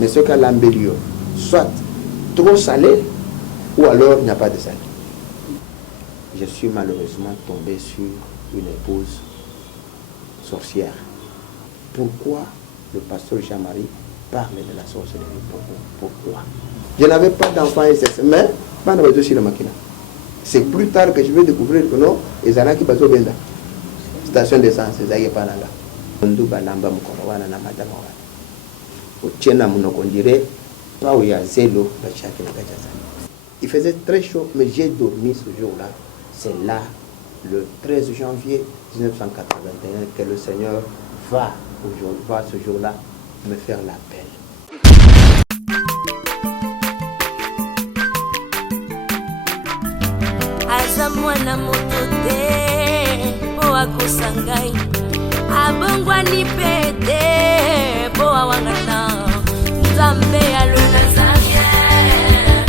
Mais ce qu'à l'embellio, soit trop salé, ou alors il n'y a pas de sel. Je suis malheureusement tombé sur une épouse sorcière. Pourquoi le pasteur Jean-Marie parle de la sorcellerie? Pourquoi? Je n'avais pas d'enfant mais pas de sur la machine. C'est plus tard que je vais découvrir que non, les anaki bazo benda. Station d'essence, c'est ça qui est pas là. Ndu balamba mukorowana na madama wana. Uchena munoko ndire, pas où il y a zélo, bachaki na kajaza. Il faisait très chaud, mais j'ai dormi ce jour-là. C'est là, le 13 janvier 1981, que le Seigneur va ce jour-là me faire l'appel. Azamwana motote poa kusangai abongwa ni pete poa wangana Nzambe ya le Nazarien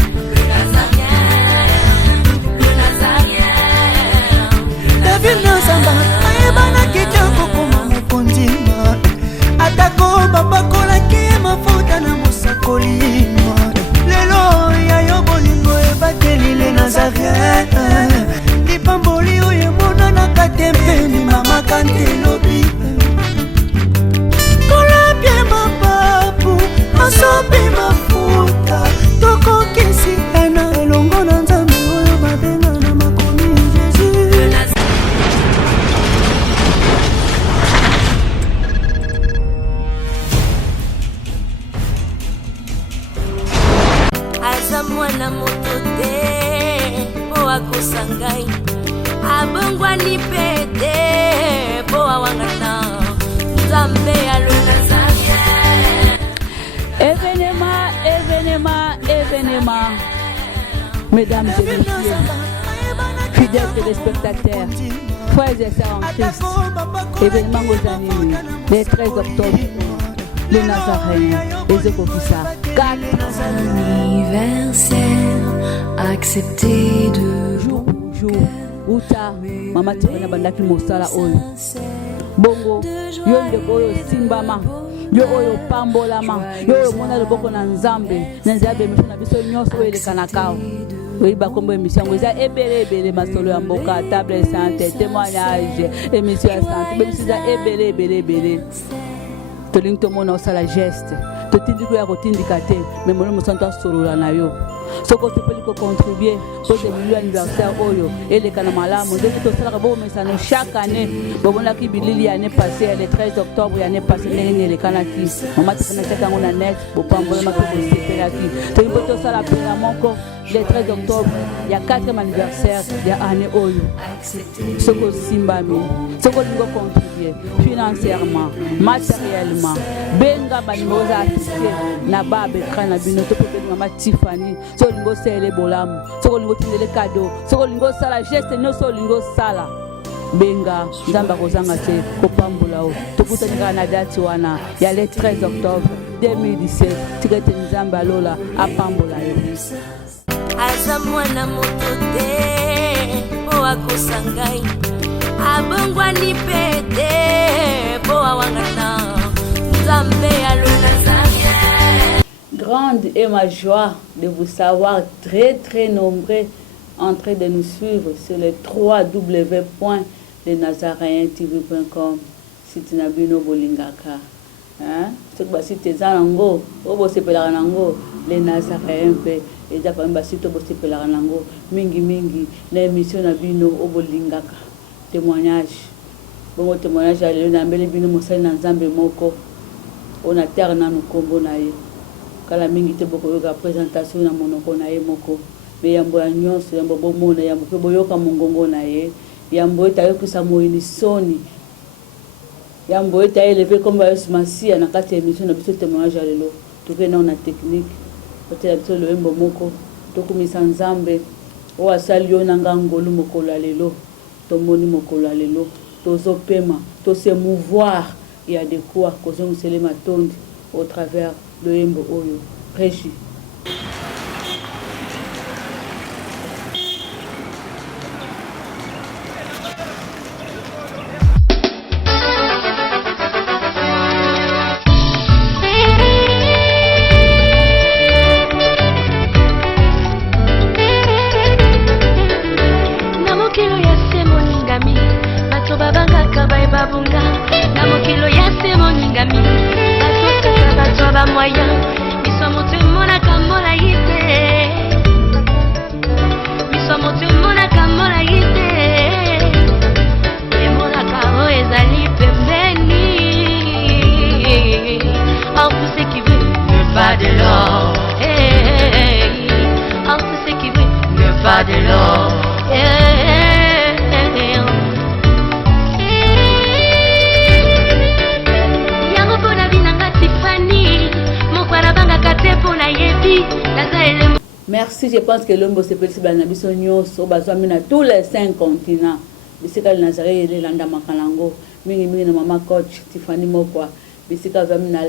David Nzamba ayebana kitoko koma mukondima atako babakola ki mafuta na musakolima lelo ya yo bolingo ebateli le Nazarien lipamboli oyo mona katempeni mama kantelobi kolapye mapapu masopi mafuta tokokisi ena elongo na Nzambe oyo babenga na makomi Jésus. Azamwana motote poa kusangai abongwa ni pete poa wangana Nzambe ya le Nazarien. Événement. Mesdames et messieurs, fidèles téléspectateurs, frères et sœurs en Christ, événement aux années, le 13 octobre, le Nazaréen, les Ekofissa, 4 anniversaire, accepté de jour. Uta, mama tifanya bandaki mosala oyo. Bongo, yo ndeko oyo simbama, yo oyo pambolama, yo oyo mona loboko na Nzambe, na Nzambe misho na biso nyonso oyo elekana kao. Oyiba kombo émission ngo eza ebele masolo ya mboka, table santé, témoignage, émission ya santé, bémission za ebele. Tolingi tomona osala geste, totindi ko ya kotindika te, mais molo mosanto asolola na yo. Soko tu peux contribuer pour ce milieu anniversaire oyo et les kanamalamu de tout ça bon mais ça chaque année bon on a qui bilili année passée le 13 octobre l'année passée les kanaki on m'a fait ça quand on a net pour pas envoyer ma petite pelaki tu peux tout ça la pela monko le 13 octobre il y a 4e anniversaire de année oyo soko simbami soko lingo contribuer financièrement matériellement benga banimoza assisté na babe kana bino to peut mama Tiffany so lingo sele bolamu so lingo tindele cadeau so lingo sala geste no so lingo sala benga Nzamba kozanga te kopambola o tokutana na date wana ya le 13 octobre 2017 tikete Nzamba lola apambola yo azamwana motote poa kusangai abongwa ni pete poa wangana Nzambe ya le Nazarien. Grande est ma joie de vous savoir très nombreux en train de nous suivre sur le www.lenazaraentv.com site na bino bolingaka ce que site zanango obo sepelaka nango les Nazaraens pe eza pa mba site obo sepelaka nango mingi na émission na bino obolingaka témoignage bongo témoignage ya lelo na mbele bino mosali na Nzambe moko ona terre na nukombo na ye kala mingi te boko yoka présentation na monoko na ye moko me yambo ya nyonso yambo bomona yambo pe boyoka mongongo na ye yambo etayokisa moyini soni yambo etayelevé comme Yesu Masia na kati ya émission na biso témoignage ya lelo tokena na technique otela biso loyembo moko tokumisa Nzambe o asali yo na ngangolu mokolo ya lelo tomoni mokolo ya lelo tozopema se mouvoir et à de quoi kozongisele matondi au travers de Yembo Oyo. Régie. pas de l'or. Yango pona binanga Tiffany, mon frère banga kate pona yebi, naza. Merci, je pense que l'homme se peut se banabiso nyonso bazwami na tous les 5 continents. Bisika Nazaré ele landa makalango mingi na mama coach Tiffany Mokwa. Bisika zami na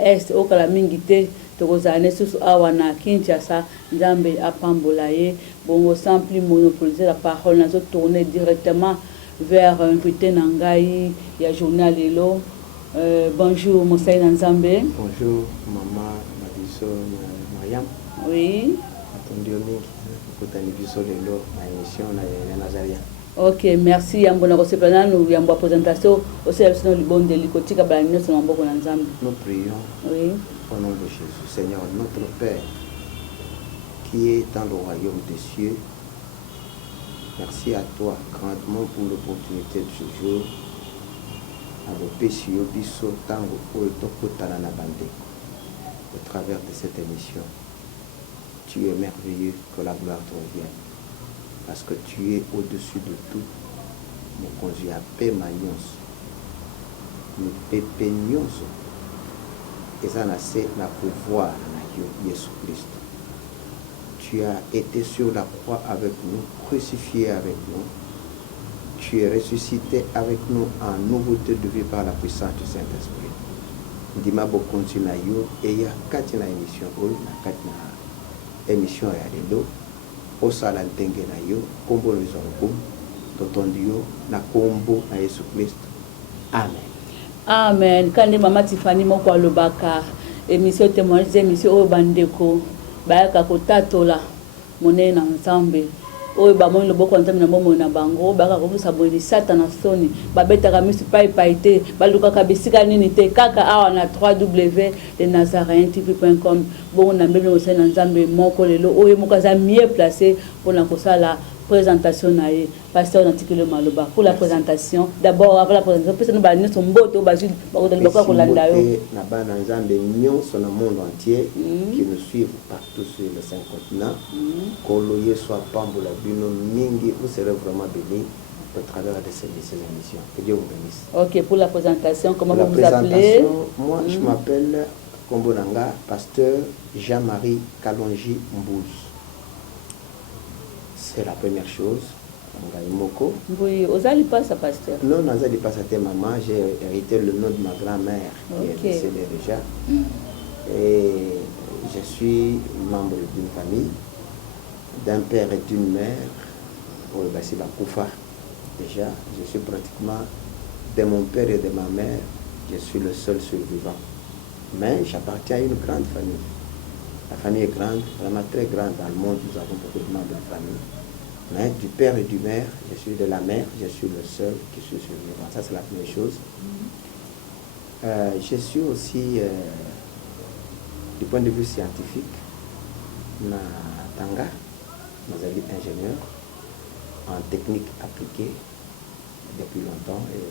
est okala mingi te tokozane susu awa na Kinshasa Nzambe apambola ye bongo sans plus monopoliser la parole nazo tourner directement vers invité nangai ya journal lelo. Bonjour Mosaï Nzambe. Bonjour maman Mabiso Mariam. Oui. Ok, merci. Yambo na recevana nous yambo présentation aussi la le bon de l'ikotika balanino sur mamboko na Nzambe. Nous prions. Oui. Au nom de Jésus, Seigneur notre Père qui est dans le royaume des cieux. Merci à toi grandement pour l'opportunité de ce jour. Au travers de cette émission. Tu es merveilleux, que la gloire te revienne. Parce que tu es au-dessus de tout. Mon conduit à paix magnos. Nous pépeignons. Et ça n'a pas na pouvoir na Jésus Christ. Tu as été sur la croix avec nous, crucifié avec nous. Tu es ressuscité avec nous en nouveauté de vie par la puissance du Saint-Esprit. Ndima bokonzi na yo et ya kati na émission na kati na émission ya lelo osala ndenge na yo kombo lezongo totondi yo na kombo na Yesu Kristo. Amen. Amen. Kandi mama Tiffany Mokwa lobaka émission témoignage émission o bandeko bayaka kotatola monene na Nzambe oyo bamoni loboko Nzambe na bomo na bango baka kobusa boni satana soni babetaka misu pai te balukaka bisika nini te kaka awa na www.lenazaraintv.com bongo na mbele o na Nzambe moko lelo oyo mokaza mieux placé pour na kosala présentation na ye pasteur Nantikile Maloba pour la présentation d'abord avant la présentation parce que nous bani son mboto bazili bakota libaka kolanda yo na bana Nzambe nyonso na monde entier qui nous suivent partout sur les 5 continents kolo yeso apambola bino mingi vous serez vraiment bénis au travers de ces émissions. Que Dieu vous bénisse. OK, pour la présentation, comment pour vous vous appelez? Moi je m'appelle Kombonanga pasteur Jean-Marie Kalonji Mbouz. C'est la première chose. Oui, vous allez pas ça, pasteur? Non, vous allez pas ça, maman. J'ai hérité le nom de ma grand-mère qui est décédée déjà. Et je suis membre d'une famille, d'un père et d'une mère. Au Bassiba Koufa, déjà, je suis pratiquement de mon père et de ma mère, je suis le seul survivant. Mais j'appartiens à une grande famille. La famille est grande, vraiment très grande dans le monde. Nous avons beaucoup de membres de la famille. Mais du père et du mère, je suis de la mère, je suis le seul qui suis survivant. Ça, c'est la première chose. Je suis aussi, du point de vue scientifique, na Tanga, nous sommes ingénieurs en technique appliquée depuis longtemps. Et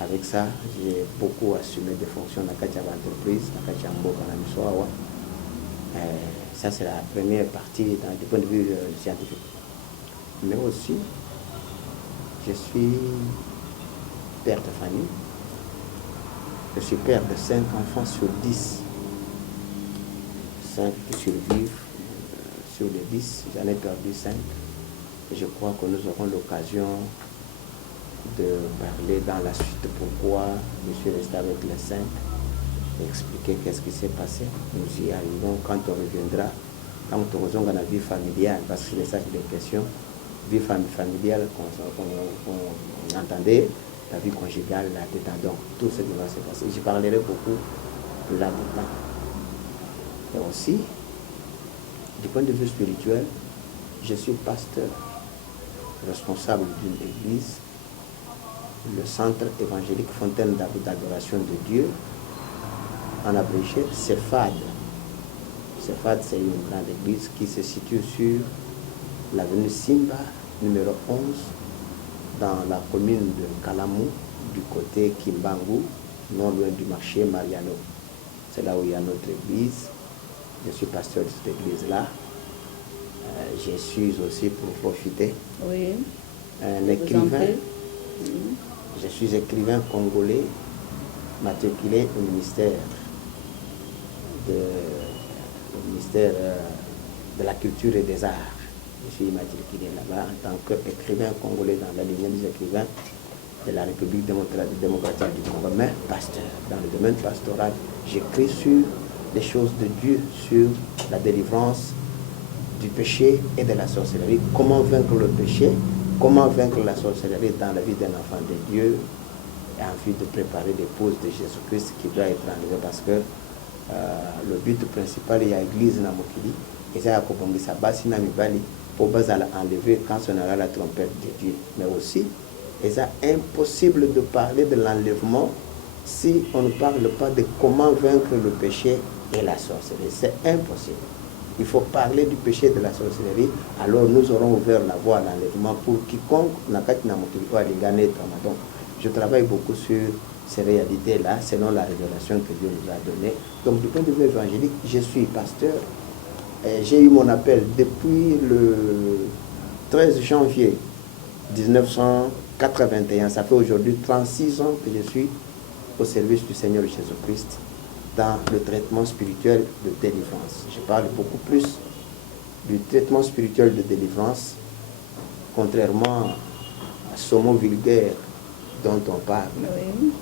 avec ça, j'ai beaucoup assumé des fonctions dans la entreprise, dans la Mboka. Ça, c'est la première partie du point de vue scientifique. Mais aussi, je suis père de famille. Je suis père de 5 enfants sur 10. 5 qui survivent sur les 10. J'en ai perdu 5. Et je crois que nous aurons l'occasion de parler dans la suite pourquoi je suis resté avec les 5. Expliquer qu'est-ce qui s'est passé. Nous y arrivons quand on reviendra, quand on reviendra dans la vie familiale, parce que c'est ça qui est la question. Vie familiale qu'on entendait, la vie conjugale, la tête, donc tout ce qui va se passer. Je parlerai beaucoup là maintenant. Et aussi, du point de vue spirituel, je suis pasteur, responsable d'une église, le centre évangélique Fontaine d'adoration de Dieu, en abrégé, CEFAD. CEFAD, c'est une grande église qui se situe sur l'avenue Simba, numéro 11, dans la commune de Kalamou, du côté Kimbangu, non loin du marché Mariano. C'est là où il y a notre église. Je suis pasteur de cette église-là. Je suis aussi, pour profiter, Oui. un Je vous en écrivain. prie. Je suis écrivain congolais matriculé au ministère de la culture et des arts. Je suis matriculé là-bas en tant qu'écrivain congolais dans la lignée des écrivains de la République démocratique du Congo, mais pasteur. Dans le domaine pastoral, j'écris sur les choses de Dieu, sur la délivrance du péché et de la sorcellerie. Comment vaincre le péché, comment vaincre la sorcellerie dans la vie d'un enfant de Dieu, et envie de préparer l'épouse de Jésus-Christ qui doit être enlevée, parce que le but principal est l'église na mokili et ça a kobongisa basi na mibali pour bazala enlever quand on aura la trompette de Dieu. Mais aussi, c'est impossible de parler de l'enlèvement si on ne parle pas de comment vaincre le péché et la sorcellerie. C'est impossible. Il faut parler du péché et de la sorcellerie, alors nous aurons ouvert la voie à l'enlèvement pour quiconque n'a pas de donc je travaille beaucoup sur ces réalités-là, selon la révélation que Dieu nous a donnée. Donc du point de vue évangélique, je suis pasteur. J'ai eu mon appel depuis le 13 janvier 1981. Ça fait aujourd'hui 36 ans que je suis au service du Seigneur Jésus-Christ dans le traitement spirituel de délivrance. Je parle beaucoup plus du traitement spirituel de délivrance, contrairement à ce mot vulgaire dont on parle. Oui.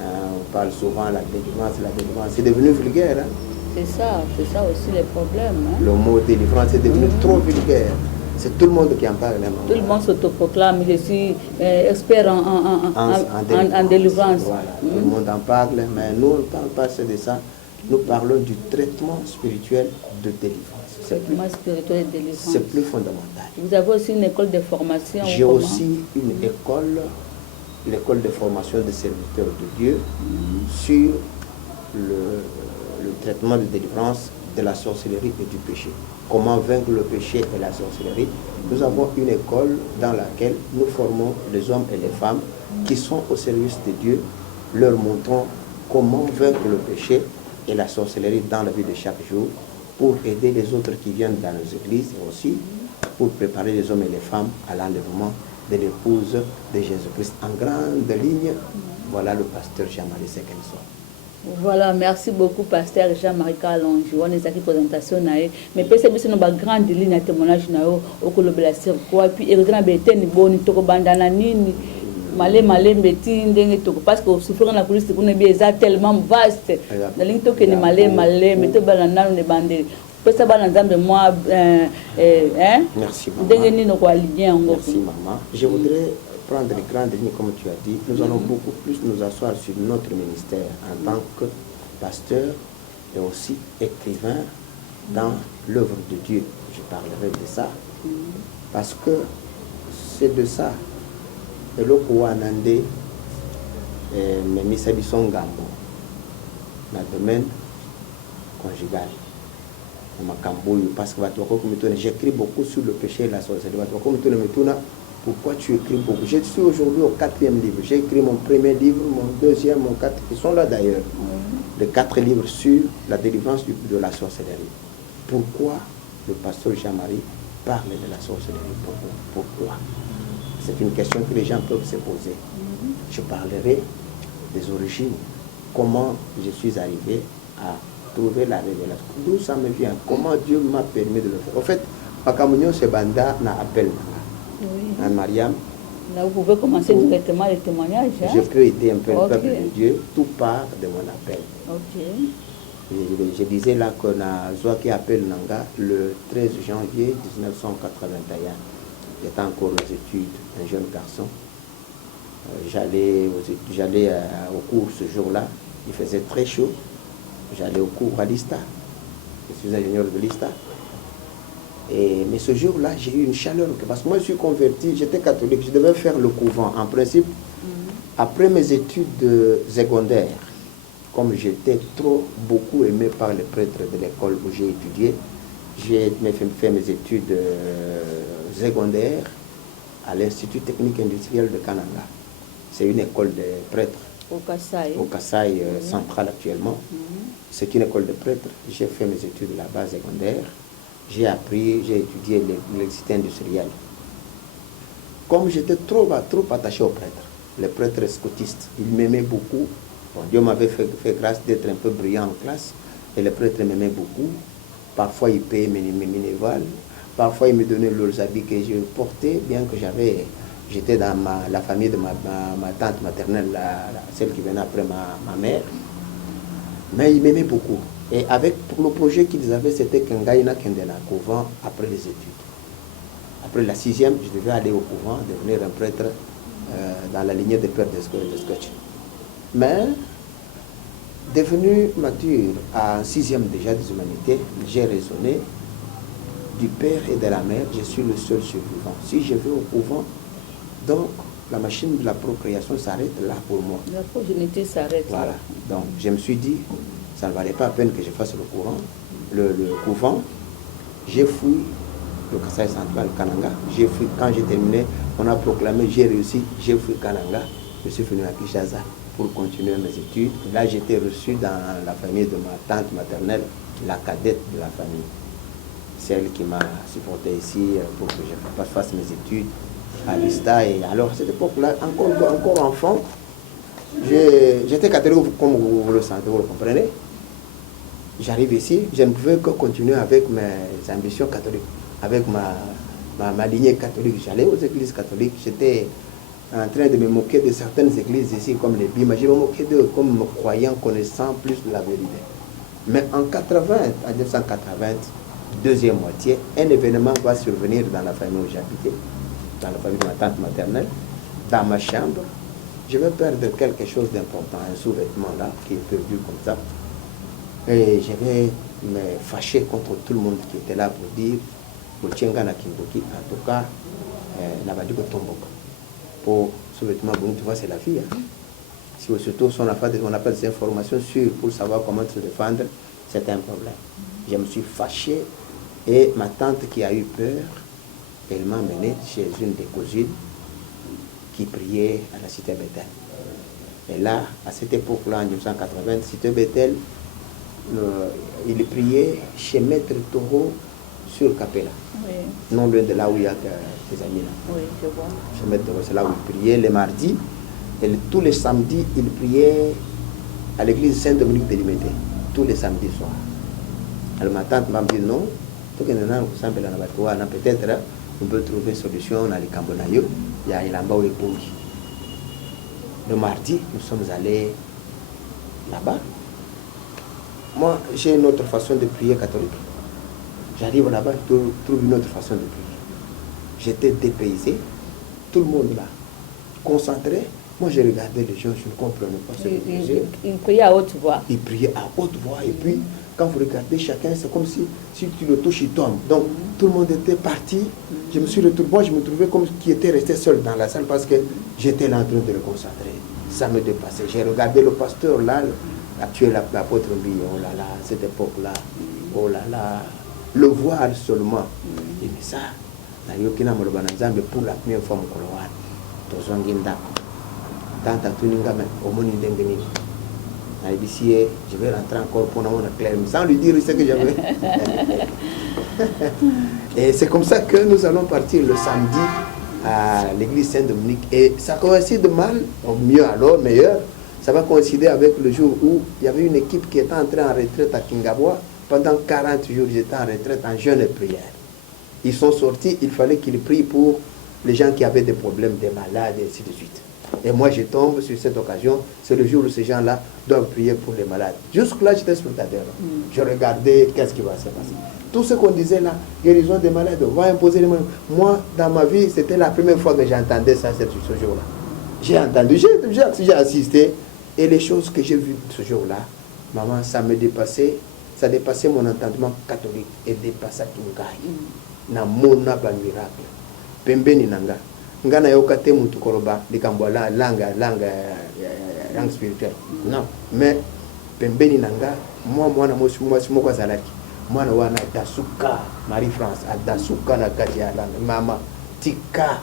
On parle souvent de la délivrance. C'est devenu vulgaire. Hein? C'est ça aussi le problème. Hein? Le mot délivrance est devenu trop vulgaire. C'est tout le monde qui en parle. Hein, tout le monde s'autoproclame, je suis expert en délivrance. Voilà, tout le monde en parle, mais nous, on ne parle pas de ça. Nous parlons du traitement spirituel de délivrance. C'est plus fondamental. Vous avez aussi une école de formation? J'ai aussi une école, l'école de formation des serviteurs de Dieu, sur le traitement de délivrance de la sorcellerie et du péché. Comment vaincre le péché et la sorcellerie. Nous avons une école dans laquelle nous formons les hommes et les femmes qui sont au service de Dieu, leur montrant comment vaincre le péché et la sorcellerie dans la vie de chaque jour, pour aider les autres qui viennent dans nos églises et aussi pour préparer les hommes et les femmes à l'enlèvement de l'épouse de Jésus-Christ. En grande ligne, voilà le pasteur Jean-Marie Sekenso. Voilà, merci beaucoup, pasteur Jean-Marie Kalonji. On est à la présentation, mais peut-être que c'est une grande ligne de témoignage au Colobela sur quoi, puis il y a des bonnes tokobandanani, malé mbeti ndenge toko, parce que souffrir la police est tellement vaste. La ligne toko est malé, mais tout banana ne bandé. Peut-être que moi, merci maman. Merci maman. Je voudrais prendre les grandes lignes comme tu as dit. Nous allons beaucoup plus nous asseoir sur notre ministère en tant que pasteur et aussi écrivain dans l'œuvre de Dieu. Je parlerai de ça parce que c'est de ça. Et le Kouanande, mais Misabison Gambo, dans le domaine conjugal. Parce que j'écris beaucoup sur le péché et la sorcellerie. Pourquoi tu écris beaucoup? Je suis aujourd'hui au 4e livre. J'ai écrit mon premier livre, mon deuxième, mon quatrième, qui sont là d'ailleurs. Les 4 livres sur la délivrance de la sorcellerie. Pourquoi le pasteur Jean-Marie parle de la sorcellerie? Pourquoi? C'est une question que les gens peuvent se poser. Je parlerai des origines. Comment je suis arrivé à trouver la révélation. D'où ça me vient? Comment Dieu m'a permis de le faire? En fait, Pakamunyo Sebanda n'a appel. Anne-Mariam. Là, vous pouvez commencer directement les témoignages. Hein? Je peux aider un peu le peuple de Dieu. Tout part de mon appel. Je disais là qu'on a Zoaki appel Nanga le 13 janvier 1981. J'étais encore aux études, un jeune garçon. J'allais au cours ce jour-là. Il faisait très chaud. J'allais au cours à l'ISTA. Je suis ingénieur de l'ISTA. Mais ce jour-là, j'ai eu une chaleur. Parce que moi, je suis converti, j'étais catholique, je devais faire le couvent. En principe, après mes études secondaires, comme j'étais beaucoup aimé par les prêtres de l'école où j'ai étudié, j'ai fait mes études secondaires à l'Institut technique industriel de Kananga. C'est une école de prêtres. Au Kassai central actuellement. C'est une école de prêtres. J'ai fait mes études là-bas secondaires. j'ai appris, j'ai étudié l'électricité industrielle. Comme j'étais trop attaché aux prêtres, les prêtres scotistes, ils m'aimaient beaucoup. Bon, Dieu m'avait fait grâce d'être un peu brillant en classe, et les prêtres m'aimaient beaucoup. Parfois, ils payaient mes minévales, parfois, ils me donnaient leurs habits que je portais, bien que j'étais dans la famille de ma tante maternelle, celle qui venait après ma mère. Mais ils m'aimaient beaucoup. Et avec le projet qu'ils avaient, c'était Kengaïna Kendena, couvent après les études. Après la 6e, je devais aller au couvent, devenir un prêtre dans la lignée des pères de Scotch. Mais, devenu mature en 6e déjà des humanités, j'ai raisonné du père et de la mère, je suis le seul survivant. Si je vais au couvent, donc la machine de la procréation s'arrête là pour moi. La progéniture s'arrête. Voilà. Donc je me suis dit, ça ne valait pas la peine que je fasse le couvent. J'ai fui le Kasaï central, Kananga. J'ai fui, quand j'ai terminé, on a proclamé, j'ai réussi, j'ai fui Kananga. Je suis venu à Kinshasa pour continuer mes études. Et là, j'étais reçu dans la famille de ma tante maternelle, la cadette de la famille. Celle qui m'a supporté ici pour que je fasse mes études à l'ISTA. Et alors, à cette époque-là, encore enfant, j'étais catholique comme vous le sentez, vous le comprenez. J'arrive ici, je ne pouvais que continuer avec mes ambitions catholiques, avec ma lignée catholique. J'allais aux églises catholiques, j'étais en train de me moquer de certaines églises ici, comme les Bima. Je me moquais d'eux comme me croyant, connaissant plus de la vérité. Mais en 1980, deuxième moitié, un événement va survenir dans la famille où j'habitais, dans la famille de ma tante maternelle, dans ma chambre. Je vais perdre quelque chose d'important, un sous-vêtement là, qui est perdu comme ça. Et je vais me fâcher contre tout le monde qui était là pour dire, en tout cas, Nabadiko Tomboko. Pour sous-vêtement, tu vois, c'est la vie. Hein. Si surtout on n'a pas des informations sûres pour savoir comment se défendre, c'est un problème. Je me suis fâché et ma tante qui a eu peur, elle m'a mené chez une des cousines qui priait à la cité Bethel. Et là, à cette époque-là, en 1980, cité Bethel, il priait chez Maître Toro sur Capella. Oui. Non loin de là où il y a tes amis là. Oui, je vois. Chez Maître Toro, c'est là où il priait les mardis. Et tous les samedis, il priait à l'église Saint-Dominique de Limité. Tous les samedis soirs. Alors ma tante m'a dit non, peut-être on peut trouver une solution dans les Cambonayo. Il y a Ilamba et Pongi. Le mardi, nous sommes allés là-bas. Moi, j'ai une autre façon de prier catholique. J'arrive là-bas, je trouve une autre façon de prier. J'étais dépaysé, tout le monde là, concentré. Moi, je regardais les gens, je ne comprenais pas ce qu'ils disaient. Il priait à haute voix. Il priait à haute voix. Et puis, quand vous regardez chacun, c'est comme si tu le touches, il tombe. Donc, tout le monde était parti. Je me suis retrouvé, moi, je me trouvais comme qui était resté seul dans la salle parce que j'étais là en train de le concentrer. Ça me dépassait. J'ai regardé le pasteur là, actuel l'apôtre Mbi. Oh là là, cette époque-là. Oh là là. Le voir seulement. Et mais ça, pour la première fois, je vais rentrer encore pour nous clair, sans lui dire ce que j'avais. Et c'est comme ça que nous allons partir le samedi à l'église Saint-Dominique. Et ça coïncide mal, au mieux alors, meilleur. Ça va coïncider avec le jour où il y avait une équipe qui était entrée en retraite à Kingaboa. Pendant 40 jours, j'étais en retraite en jeûne et prière. Ils sont sortis, il fallait qu'ils prient pour les gens qui avaient des problèmes, des malades, et ainsi de suite. Et moi, je tombe sur cette occasion. C'est le jour où ces gens-là doivent prier pour les malades. Jusque-là, j'étais spectateur. Je regardais qu'est-ce qui va se passer. Tout ce qu'on disait là, guérison des malades, on va imposer les malades. Moi, dans ma vie, c'était la première fois que j'entendais ça ce jour-là. J'ai entendu, j'ai assisté. Et les choses que j'ai vues ce jour-là, maman, ça me dépassait. Ça dépassait mon entendement catholique et dépassait Kingai. Na mona ba miracle. Pembeni nanga. Ngana yokate mutu koroba likambo la langue spirituelle. Non, mais pembeni nanga moi na moko zalaki. Mwana wana dasuka Marie France a dasuka na kati ya langue mama tika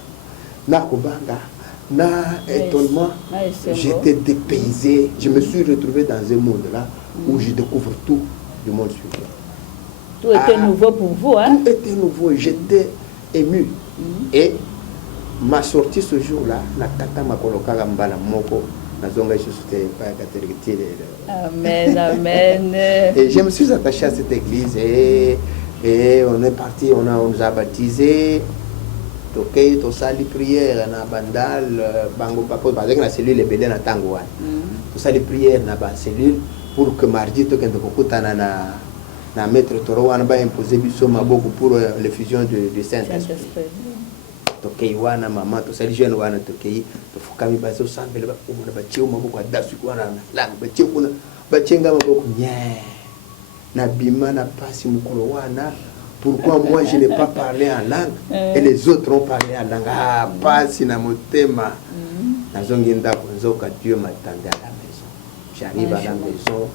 na kubanga na étonnement. J'étais dépaysé, je me suis retrouvé dans un monde là où je découvre tout du monde spirituel. Tout était nouveau pour vous, hein? Tout était nouveau. J'étais ému. Et ma sortie ce jour-là, la tata m'a coloqué à Mbala Moko. Amen, amen. Et je me suis attaché à cette église et on est parti, on nous a baptisés. Toké, to sali prière na bandal bango papa parce que la cellule est belle na tango wa. To sali prière na ba cellule pour que mardi to kende kokutana na maître toro wana ba imposer biso maboko pour l'effusion du Saint-Esprit. Toké wana mama to sali jeune wana toké to fukami ba so sambele ba umona ba chiu maboko adasu wana la ba chiu kuna ba chenga maboko nya na bima na pasi mukolo wana. Pourquoi moi je n'ai pas parlé en langue et les autres ont parlé en langue? Ah, pas si na motema. Dieu m'attendait à la maison. J'arrive à la maison,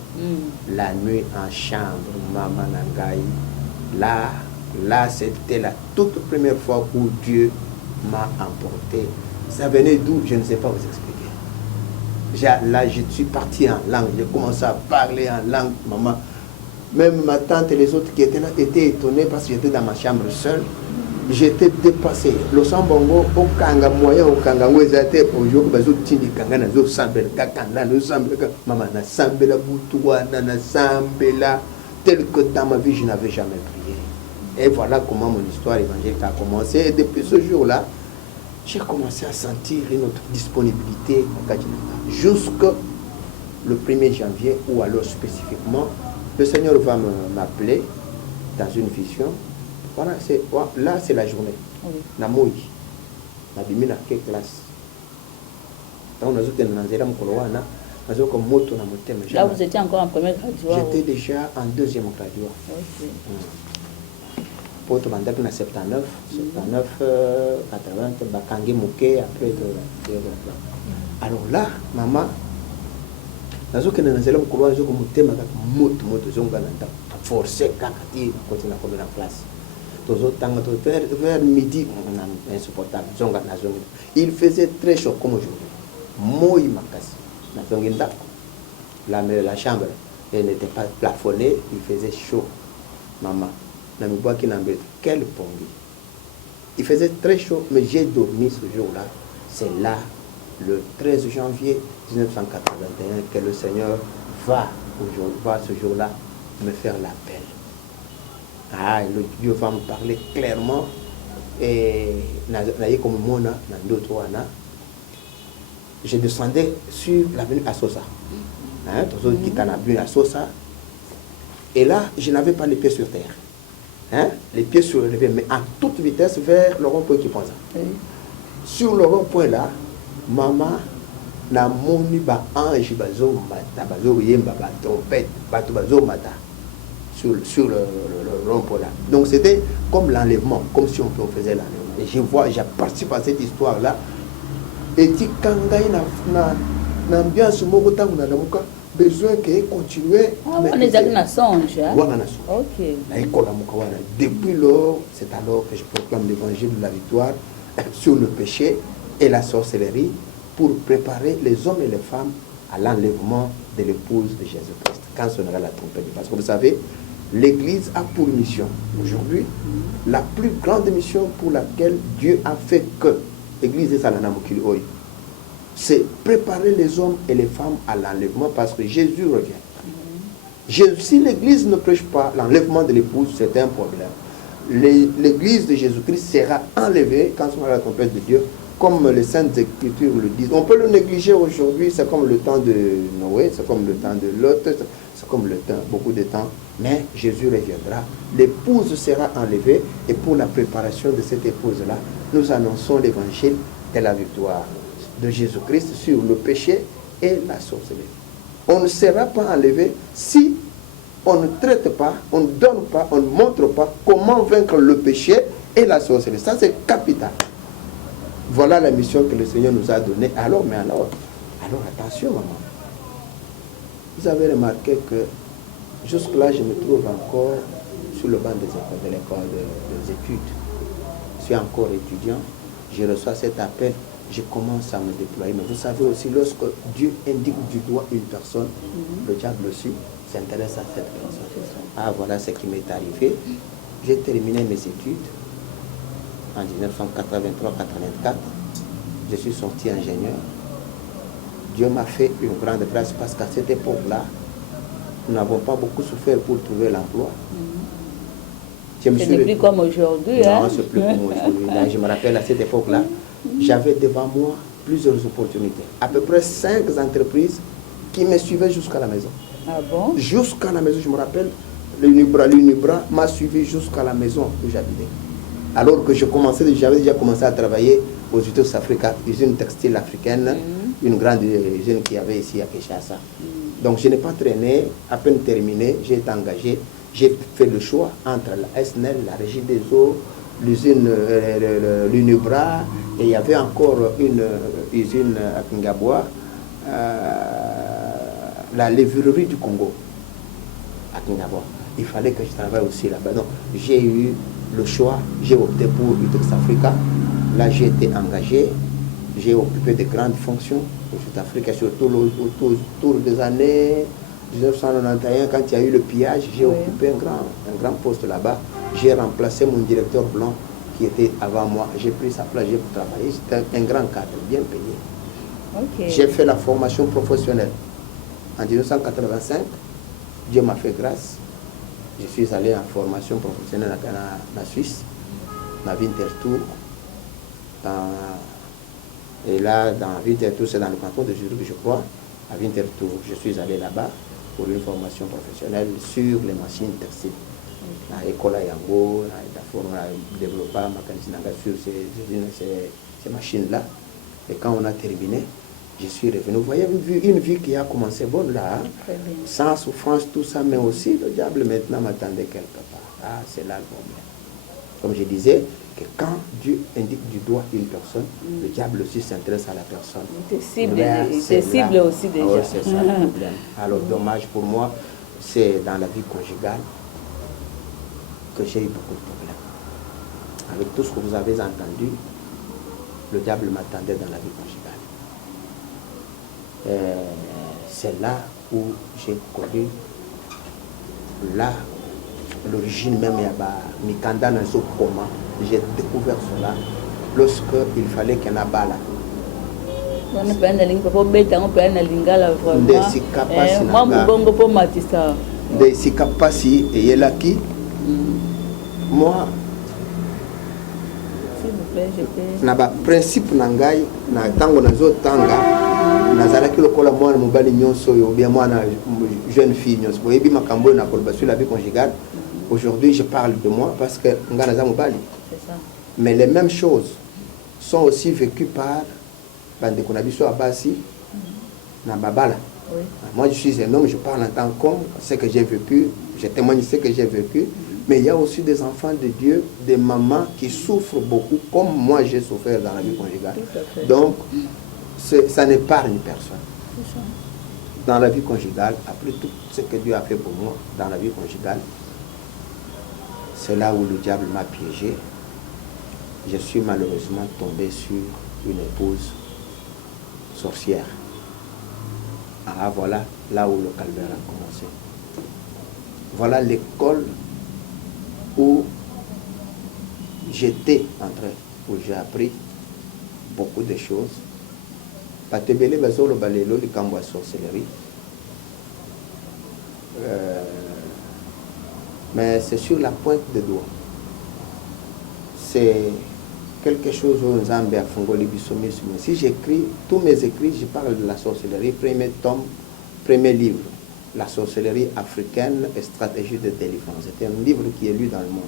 la nuit en chambre, maman Nangaï. Là, c'était la toute première fois où Dieu m'a emporté. Ça venait d'où? Je ne sais pas vous expliquer. Là, je suis parti en langue. J'ai commencé à parler en langue, maman. Même ma tante et les autres qui étaient là étaient étonnés parce que j'étais dans ma chambre seule. J'étais dépassé. Le sambongo, au kanga moyen, au kanga ouezate, au jour, bazo tindi kanga, nazo sambel, kakanda, nazo sambel, maman, na sambela boutoua, na sambela, tel que dans ma vie, je n'avais jamais prié. Et voilà comment mon histoire évangélique a commencé. Et depuis ce jour-là, j'ai commencé à sentir une autre disponibilité jusqu'au le 1er janvier, ou alors spécifiquement, le Seigneur va m'appeler dans une vision. Voilà, là c'est la journée. Namoui. Nabimi na quelle classe. Là vous étiez encore en première graduat. J'étais déjà en deuxième graduat. Pour te mandat en 79, 80, Bakangi Mouké, après de. Alors là, maman, nazoke na nazela mukolo azoko mutema ka moto zonga na forcer kakati continue comme en classe tozo tanga to vers midi on insupportable zonga na zonga. Il faisait très chaud comme aujourd'hui. Moi makasi na zonga ndako. La chambre elle n'était pas plafonnée, il faisait chaud. Maman na miboa ki na mbele quel pongi. Il faisait très chaud mais j'ai dormi ce jour-là. C'est là le 13 janvier 1981 que le Seigneur va ce jour-là me faire l'appel. Ah, le Dieu va me parler clairement et comme mona je descendais sur l'avenue Assosa. Et là, je n'avais pas les pieds sur terre. Les pieds surélevés, mais à toute vitesse vers le rond-point qui pense. Sur le rond-point là, maman na moni ba ange bazo mata bazo yemba ba trompette bato bazo mata sur le rond-point là. Donc c'était comme l'enlèvement, comme si on faisait l'enlèvement. Et j'ai participé à cette histoire là. Et ti kangai na ambiance moko tangu na namuka besoin que continuer. On est allé na songe. OK. Na école muka wana. Depuis lors, c'est alors que je proclame l'évangile de la victoire sur le péché et la sorcellerie pour préparer les hommes et les femmes à l'enlèvement de l'épouse de Jésus-Christ. Quand sonnera la trompette. Parce que vous savez, l'Église a pour mission, aujourd'hui, la plus grande mission pour laquelle Dieu a fait que l'Église est c'est préparer les hommes et les femmes à l'enlèvement parce que Jésus revient. Si l'Église ne prêche pas l'enlèvement de l'épouse, c'est un problème. L'Église de Jésus-Christ sera enlevée quand sonnera la trompette de Dieu, comme les Saintes Écritures le disent. On peut le négliger aujourd'hui, c'est comme le temps de Noé, c'est comme le temps de Lot, c'est comme le temps, beaucoup de temps, mais Jésus reviendra, l'épouse sera enlevée, et pour la préparation de cette épouse-là, nous annonçons l'évangile de la victoire de Jésus-Christ sur le péché et la sorcellerie. On ne sera pas enlevé si on ne traite pas, on ne donne pas, on ne montre pas comment vaincre le péché et la sorcellerie. Ça, c'est capital. Voilà la mission que le Seigneur nous a donnée. Alors attention, maman. Vous avez remarqué que jusque-là, je me trouve encore sur le banc de l'école des études. Je suis encore étudiant. Je reçois cet appel. Je commence à me déployer. Mais vous savez aussi, lorsque Dieu indique du doigt une personne, le diable aussi, s'intéresse à cette personne. Ah, voilà ce qui m'est arrivé. J'ai terminé mes études en 1983-84. Je suis sorti ingénieur. Dieu m'a fait une grande grâce parce qu'à cette époque-là, nous n'avons pas beaucoup souffert pour trouver l'emploi. Ce n'est plus comme aujourd'hui. Non, c'est plus comme aujourd'hui. Là, je me rappelle, à cette époque-là, j'avais devant moi plusieurs opportunités. À peu près 5 entreprises qui me suivaient jusqu'à la maison. Ah bon? Jusqu'à la maison, je me rappelle, l'Unibra m'a suivi jusqu'à la maison où j'habitais. Alors que j'avais déjà commencé à travailler aux Utos Africa, usine textile africaine, une grande usine qu'il y avait ici à Kinshasa. Donc je n'ai pas traîné, à peine terminé, j'ai été engagé. J'ai fait le choix entre la SNEL, la Régie des eaux, l'usine, l'Unibra, et il y avait encore une usine à Kingaboua, la levure du Congo, à Kingaboua. Il fallait que je travaille aussi là-bas. Donc j'ai eu le choix, j'ai opté pour Utex Africa. Là j'ai été engagé, j'ai occupé de grandes fonctions au Sud-Afrique, surtout autour des années 1991, quand il y a eu le pillage, j'ai occupé un grand poste là-bas. J'ai remplacé mon directeur blanc qui était avant moi. J'ai pris sa place, j'ai travaillé. C'était un grand cadre, bien payé. J'ai fait la formation professionnelle. En 1985, Dieu m'a fait grâce. Je suis allé en formation professionnelle à la Suisse, à Winterthur. Et là, dans Winterthur, c'est dans le canton de Zurich, je crois. À Winterthur, je suis allé là-bas pour une formation professionnelle sur les machines textiles. À l'école à Yango, on a développé ma mécanisme sur ces machines-là. Et quand on a terminé, je suis revenu. Vous voyez une vie qui a commencé bonne là, hein? Sans souffrance, tout ça, mais aussi le diable maintenant m'attendait quelque part. Ah, c'est là le problème. Comme je disais, que quand Dieu indique du doigt une personne, le diable aussi s'intéresse à la personne. C'est cible aussi déjà. Oui, c'est ça le problème. Alors, dommage pour moi, c'est dans la vie conjugale que j'ai eu beaucoup de problèmes. Avec tout ce que vous avez entendu, le diable m'attendait dans la vie conjugale. C'est là où j'ai connu l'origine même de Mikanda Nazo Koma. J'ai découvert cela lorsqu'il fallait qu'il y ait un bala. Moi, na ba principe na ngai na tango nazotanga nazalaki lokola mwana mobali nyonso oyo bien mwana jeune fille nyonso boyebi makambo na koloba sur la vie conjugale. Aujourd'hui je parle de moi parce que nga naza mobali. Mais les mêmes choses sont aussi vécues par bandeko na biso abasi na babala. Moi je suis un homme, je parle en tant qu'homme, ce que j'ai vécu, je témoigne ce que j'ai vécu. Mais il y a aussi des enfants de Dieu, des mamans qui souffrent beaucoup, comme moi j'ai souffert dans la vie conjugale. Donc, ça n'épargne personne. Dans la vie conjugale, après tout ce que Dieu a fait pour moi dans la vie conjugale, c'est là où le diable m'a piégé. Je suis malheureusement tombé sur une épouse sorcière. Ah voilà, là où le calvaire a commencé. Voilà l'école où j'étais entré, où j'ai appris beaucoup de choses. Patebele bazolo balelo likambo sorcellerie. Mais c'est sur la pointe des doigts. C'est quelque chose où nous avons fait Fongoli Bissomi. Si j'écris, tous mes écrits, je parle de la sorcellerie. Premier tome, premier livre. La sorcellerie africaine et stratégie de délivrance. C'est un livre qui est lu dans le monde.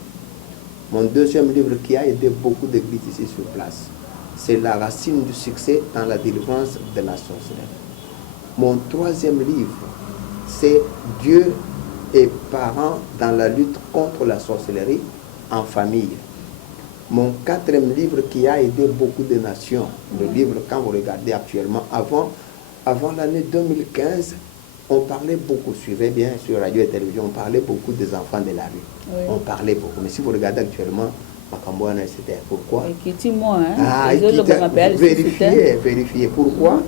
Mon deuxième livre qui a aidé beaucoup d'églises ici sur place, c'est La racine du succès dans la délivrance de la sorcellerie. Mon troisième livre, c'est Dieu et parents dans la lutte contre la sorcellerie en famille. Mon quatrième livre qui a aidé beaucoup de nations, le livre quand vous regardez actuellement, avant l'année 2015, on parlait beaucoup, suivez bien sur radio et télévision, on parlait beaucoup des enfants de la rue. Oui. On parlait beaucoup. Mais si vous regardez actuellement, Makambouana, c'était pourquoi? Vérifiez. Pourquoi?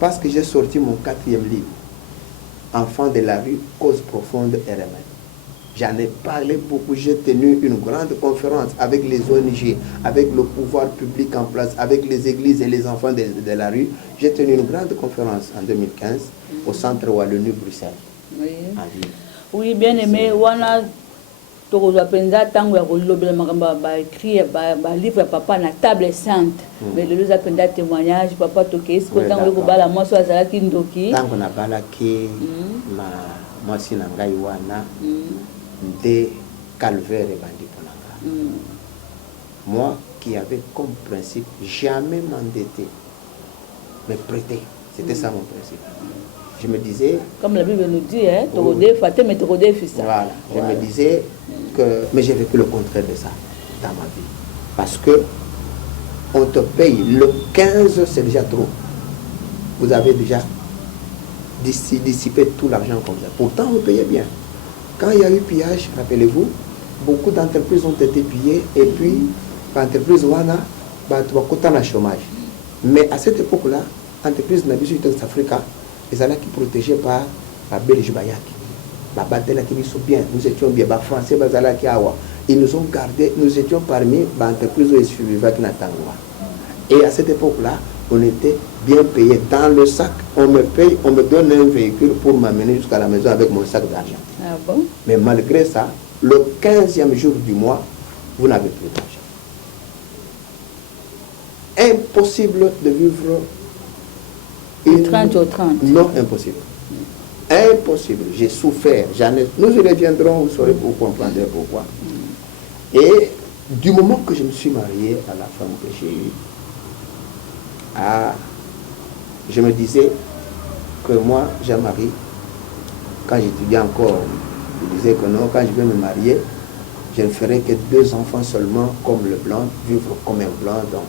Parce que j'ai sorti mon quatrième livre. enfants de la rue, cause profonde et remède. J'en ai parlé beaucoup, j'ai tenu une grande conférence avec les ONG, avec le pouvoir public en place, avec les églises et les enfants de la rue. J'ai tenu une grande conférence en 2015 au centre Wallonie Bruxelles. Oui. En ville. Oui, bien aimé, wana tokozwa penza tango ya kolobela makambo ba écrit ba livre papa na table sainte. Mais le za penza témoignage papa tokesi ko tango ko bala moso azalaki ndoki. Tango na balaki ma mwasi na ngai wana de calvaire et bandi ponanga. Moi qui avais comme principe jamais m'endetter, mais prêter. C'était ça mon principe. Je me disais, comme la Bible nous dit, hein, voilà, je me disais que, mais j'ai vécu le contraire de ça dans ma vie. Parce que on te paye le 15, c'est déjà trop. Vous avez déjà dissipé tout l'argent comme ça. Pourtant, vous payez bien. Quand il y a eu pillage, rappelez-vous, beaucoup d'entreprises ont été pillées et puis l'entreprise Wana, tu vas le chômage. Mais à cette époque-là, l'entreprise Nabisu Africa, ils allaient qui protégés par la Belgique Bayaki. La bataille qui sont bien, nous étions bien, les Français, ils nous ont gardés, nous étions parmi les entreprises où ils suivaient qui n'attendent. Et à cette époque-là, on était bien payé. Dans le sac, on me paye, on me donne un véhicule pour m'amener jusqu'à la maison avec mon sac d'argent. Ah bon? Mais malgré ça, le 15e jour du mois, vous n'avez plus d'argent. Impossible de vivre une 30 au 30. Non, impossible. Impossible. J'ai souffert. Nous y reviendrons, vous saurez pour comprendre pourquoi. Et du moment que je me suis marié à la femme que j'ai eue, je me disais que moi, j'ai marié. Quand j'étudiais encore, je disais que non, quand je vais me marier, je ne ferai que 2 enfants seulement, comme le blanc, vivre comme un blanc. Donc,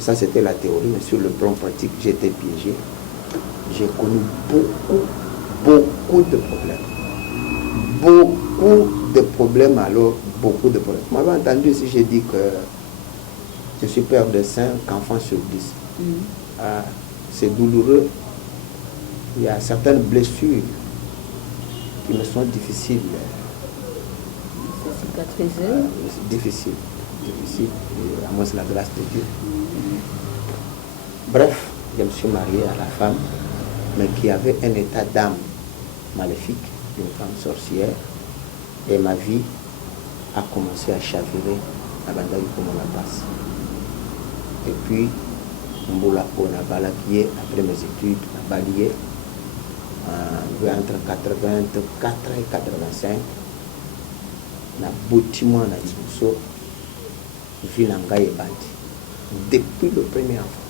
ça, c'était la théorie, mais sur le plan pratique, j'étais piégé. J'ai connu beaucoup de problèmes. Beaucoup de problèmes, alors, beaucoup de problèmes. Vous m'avez entendu si j'ai dit que je suis père de 5 enfants sur 10. C'est douloureux. Il y a certaines blessures qui me sont difficiles. C'est cicatrisé. Difficile. À moi, c'est la grâce de Dieu. Bref, je me suis marié à la femme, mais qui avait un état d'âme maléfique, une femme sorcière, et ma vie a commencé à chavirer à Bandaï pour mon passe. Et puis, après mes études, à Balié, entre 84 et 85, na bâtiment na Liboso, Vilanga et Bandi. Depuis le premier enfant,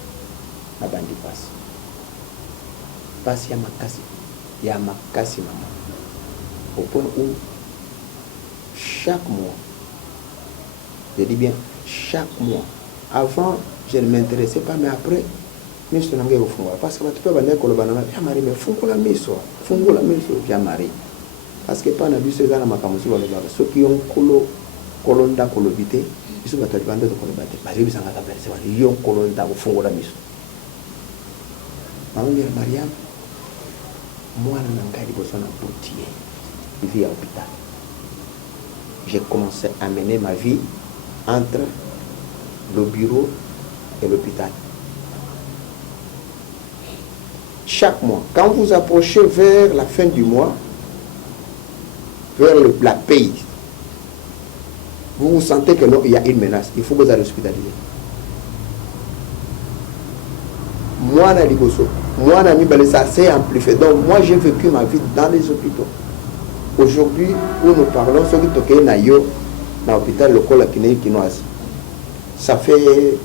la Bandi passe. Passe Yamakasi maman. Au point où chaque mois, je dis bien chaque mois, avant je ne m'intéressais pas, mais après, je suis allé au fond. Parce que tu peux aller au Banana, bien marié, mais Fungola Miso, bien marié. Parce que pas vu ces gens ceux qui ont colonda colobité, ils sont battus de colobité. Parce qu'ils sont battus, ils ont colonda au Fungola Miso. Mariam, moi, je suis besoin d'un potier. Je vis à l'hôpital. J'ai commencé à mener ma vie entre le bureau et l'hôpital. Chaque mois, quand vous approchez vers la fin du mois, vers la paye, vous sentez que non, il y a une menace, il faut que vous allez hospitaliser. Moi, ça s'est amplifié. Donc, moi, j'ai vécu ma vie dans les hôpitaux. Aujourd'hui, où nous parlons, ceux qui toquent dans l'hôpital local kinoise. Ça fait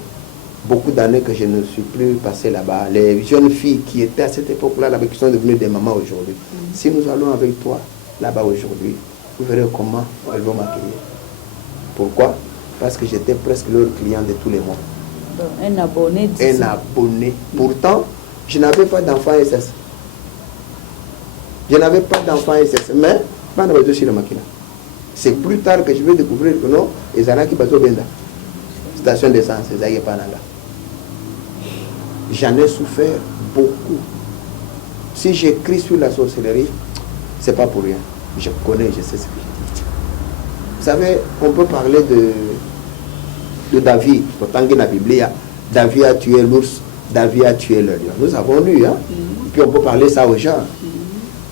beaucoup d'années que je ne suis plus passé là-bas. Les jeunes filles qui étaient à cette époque-là, qui sont devenues des mamans aujourd'hui. Si nous allons avec toi là-bas aujourd'hui, vous verrez comment elles vont m'accueillir. Pourquoi? Parce que j'étais presque leur client de tous les mois. Un abonné. Un abonné. Pourtant, je n'avais pas d'enfant SS. Mais, c'est plus tard que je vais découvrir que non, les Anaki Bazo Benda. Station d'essence, les Pananga. J'en ai souffert beaucoup. Si j'écris sur la sorcellerie, c'est pas pour rien. Je connais, je sais ce que je dis. Vous savez, on peut parler de David. Pourtant, dans la Bible, David a tué l'ours, David a tué le lion. Nous avons lu, hein. Puis on peut parler ça aux gens.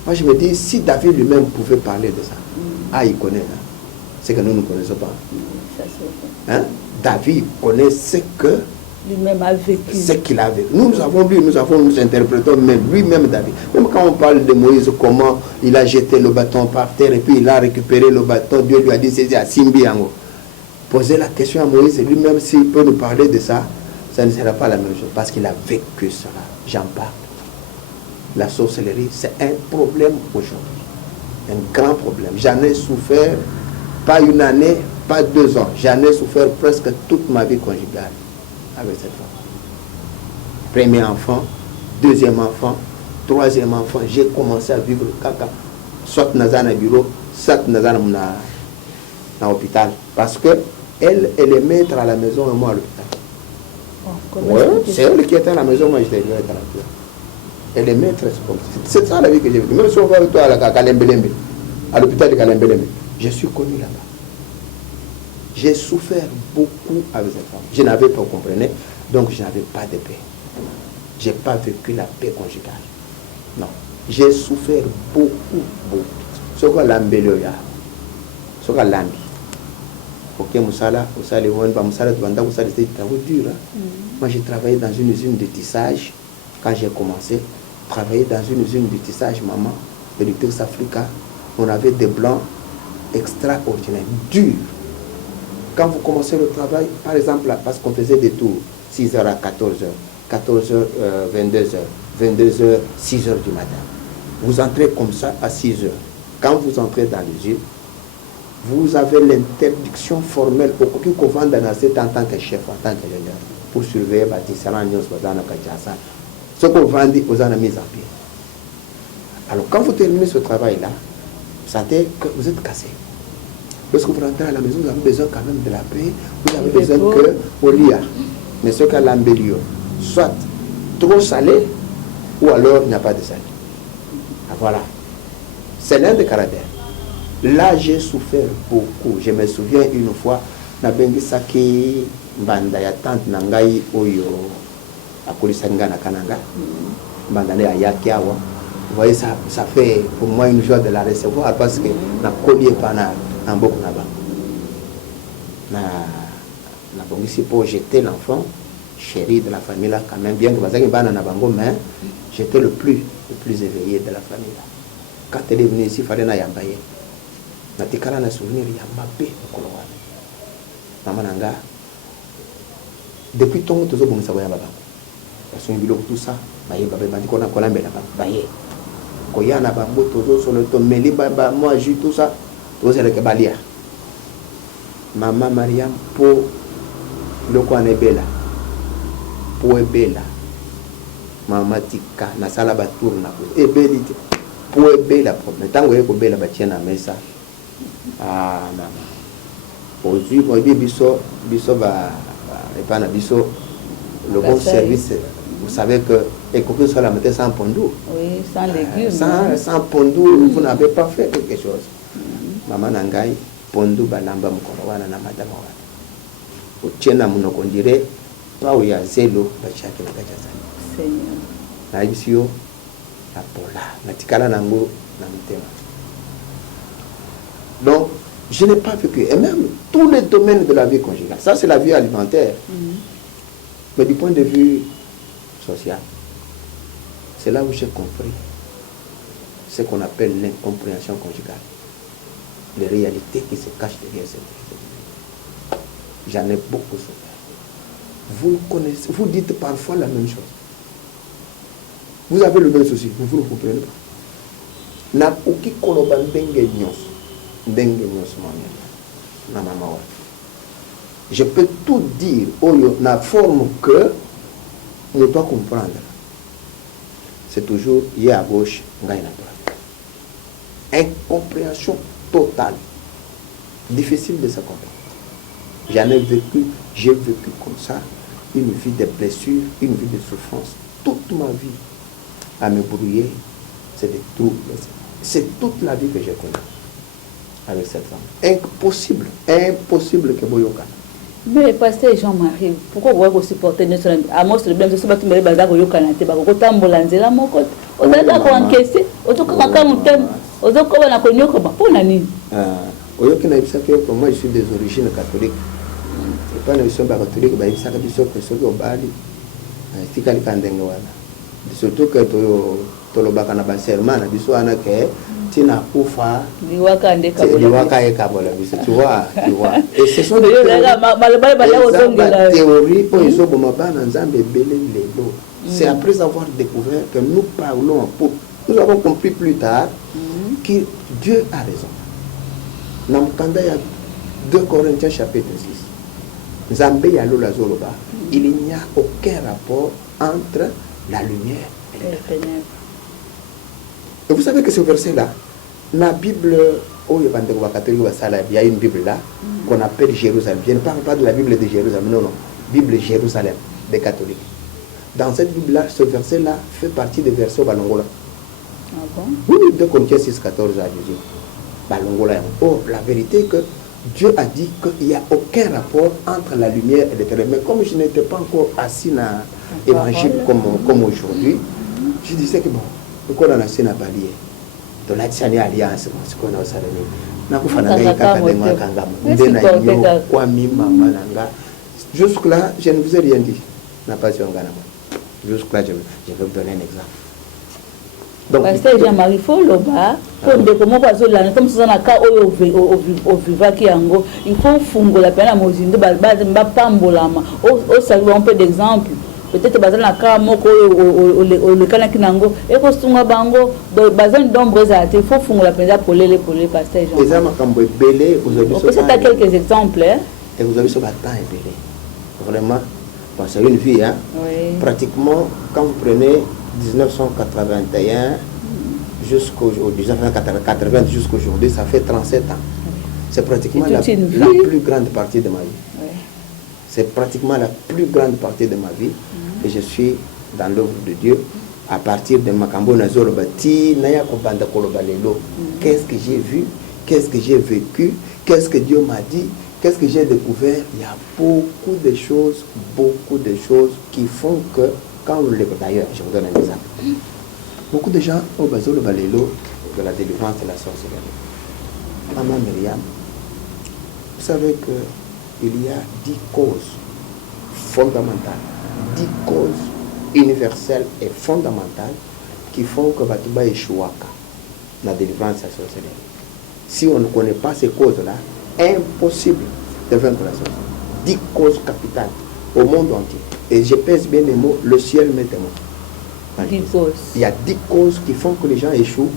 Moi, je me dis, si David lui-même pouvait parler de ça, ah, il connaît, hein. C'est que nous ne connaissons pas. Hein? David connaît ce que lui-même a vécu. Ce qu'il a vécu. Nous avons lu, nous interprétons même lui-même David. Même quand on parle de Moïse, comment il a jeté le bâton par terre et puis il a récupéré le bâton, Dieu lui a dit c'est à Simbiango. Posez la question à Moïse, lui-même s'il peut nous parler de ça, ça ne sera pas la même chose parce qu'il a vécu cela. J'en parle. La sorcellerie, c'est un problème aujourd'hui. Un grand problème. J'en ai souffert, pas une année, pas 2 ans. J'en ai souffert presque toute ma vie conjugale avec cette femme. Premier enfant, deuxième enfant, troisième enfant, j'ai commencé à vivre caca. Soit dans un bureau, soit dans un hôpital. Parce que elle est maître à la maison et moi à l'hôpital. Ouais, c'est elle qui était à la maison, moi j'étais à l'hôpital. Elle est maîtresse comme ça. C'est ça la vie que j'ai vécue. Même si on va avec toi à Kalembelembe, à l'hôpital de Kalembelembe, je suis connu là-bas. J'ai souffert beaucoup avec cette femme. Je n'avais pas, vous comprenez, donc je n'avais pas de paix. Je n'ai pas vécu la paix conjugale. Non. J'ai souffert beaucoup, beaucoup. Ce qu'on l'a embelli, ce qu'on l'a embelli. Ok, Moussala, c'était travaux durs. Moi, j'ai travaillé dans une usine de tissage. Quand j'ai commencé, travailler dans une usine de tissage, maman, de l'Utex Africa, on avait des blancs extraordinaires, durs. Quand vous commencez le travail, par exemple, parce qu'on faisait des tours, 6h à 14h, 14h, 22h, 22h, 6h du matin. Vous entrez comme ça à 6h. Quand vous entrez dans l'usine, vous avez l'interdiction formelle au coup qu'on vend dans en tant que chef, en tant que leader, pour surveiller les bâtiments, ce qu'on vend aux gens mis en pied. Alors, quand vous terminez ce travail-là, vous sentez que vous êtes cassé. Lorsque vous rentrez à la maison, vous avez besoin quand même de la paix, vous avez besoin que au lit. Mais ce qu'à l'embellio, soit trop salé, ou alors il n'y a pas de salé. Ah, voilà. C'est l'un des caractères. Là, j'ai souffert beaucoup. Je me souviens une fois, na bengi saki mbanda ya tante nangai oyo akolisanga na kananga. Mbanda ne ayaki awa. Vous voyez, ça fait pour moi une joie de la recevoir parce que na collier pas na beaucoup là-bas. Na bongi pour jeter l'enfant chéri de la famille là quand même, bien que bazaki bana na bango, mais j'étais le plus éveillé de la famille là. Quand elle est venue ici, il fallait na yambaye. Na tikala na souvenir yambabe mokolo wana. Maman nanga depuis ton tozo bomisa boya baba. Parce que biloko tout ça, baye baba bandi kona kolambela baba. Baye. Koya na bango tozo sur le tomeli baba moi j'ai tout ça. Tozo le kebalia. Maman Mariam po loko anebela. Po ebela. Mama tika na sala ba tourna ko. Ebeli po ebela problème. Tango yeko bela ba tiena mesa. Ah maman. Aujourd'hui, moi biso va epana biso le bon service. Vous savez que et que soit la matin sans pondou. Oui, sans légumes. Sans pondou, vous n'avez pas fait quelque chose. Maman nangai pondou balamba mukoro wana na madama wana. Uchena munoko ndire pa uya zelo bachake na kajaza. Seigneur. Na ibisio la pola, na tikala nango na mutema. Donc, je n'ai pas vécu, et même tous les domaines de la vie conjugale. Ça, c'est la vie alimentaire. Mais du point de vue social, c'est là où j'ai compris ce qu'on appelle l'incompréhension conjugale. Les réalités qui se cachent derrière cette vie. J'en ai beaucoup souffert. Vous connaissez, vous dites parfois la même chose. Vous avez le même souci, mais vous ne comprenez pas. Na uki koloban benge nyos. Je peux tout dire au la forme que on doit comprendre. C'est toujours y à gauche, à droite. Incompréhension totale. Difficile de se comprendre. J'en ai vécu, j'ai vécu comme ça, une vie de blessures, une vie de souffrance, toute ma vie, à me brouiller c'est de tout. C'est toute la vie que j'ai connue avec cette femme. Impossible que Boyoka. Mais pasteur Jean-Marie, pourquoi vous supportez notre Amos le blâme, c'est pas tout le monde qui est canadien, parce que quand on est là, mon côté, on a d'accord encaissé, on doit quand on t'aime, on doit quand on a connu comment pour l'année. Moi je suis des origines catholiques. Et pas une mission catholique, mais ça veut dire que ceux qui ont bali, c'est quand ils ont surtout que tu le bas na serment, na biso ana que tu n'as pas fa. Liwaka et kabola, tu vois. Et ce sont des théories pour ils ont bomba na nzambe belé lelo. C'est après avoir découvert que nous parlons pour nous avons compris plus tard que Dieu a raison. Namkanda ya 2 Corinthiens chapitre 6. Nzambe ya lola zoloba, il n'y a aucun rapport entre la lumière et les ténèbres. Et vous savez que ce verset-là, la Bible, il y a une Bible là qu'on appelle Jérusalem. Je ne parle pas de la Bible de Jérusalem, non. Bible Jérusalem des catholiques. Dans cette Bible-là, ce verset-là fait partie des versets au Balongola. Ah bon? Oui, 2 Corinthiens 6, 14 à 18. Balongola. Oh, la vérité est que Dieu a dit qu'il n'y a aucun rapport entre la lumière et les ténèbres. Mais comme je n'étais pas encore assis dans l'évangile comme aujourd'hui, je disais que bon, pourquoi on a assis dans le balier? De la Tchani Alliance, c'est qu'on a salé. Jusque-là, je ne vous ai rien dit. Jusque-là, je vais vous donner un exemple. Pasteur Jean-Marie Foloba, comme ça na ka au vivant qui ango, il faut fungo la peine à mozindo ba pambolama. Au salut un peu d'exemple. Peut-être bazal na ka moko le kana kinango et ko sunga bango bazal d'ombre za il faut fungo la peine pour les pasteur Jean. Les amis comme belé aujourd'hui on peut citer quelques exemples et vous avez ce matin belé. Vraiment parce que une vie hein. Oui. Pratiquement quand vous prenez 1981 jusqu'au 1980 jusqu'aujourd'hui, ça fait 37 ans. C'est pratiquement la plus grande partie de ma vie. Oui. C'est pratiquement la plus grande partie de ma vie. Et je suis dans l'œuvre de Dieu à partir de Makambo Nazorobati, Naya Kobanda Kolobalelo. Qu'est-ce que j'ai vu? Qu'est-ce que j'ai vécu? Qu'est-ce que Dieu m'a dit? Qu'est-ce que j'ai découvert? Il y a beaucoup de choses qui font que quand on l'écoute, d'ailleurs, je vous donne un exemple. Beaucoup de gens au Bazolo Balelo de la délivrance de la sorcellerie. Maman Myriam, vous savez qu'il y a 10 causes fondamentales, 10 causes universelles et fondamentales qui font que Batouba échouaka la délivrance de la sorcellerie. Si on ne connaît pas ces causes-là, impossible de vaincre la sorcellerie. 10 causes capitales au monde entier. Et je pèse bien les mots, le ciel m'est témoin. Il y a 10 causes qui font que les gens échouent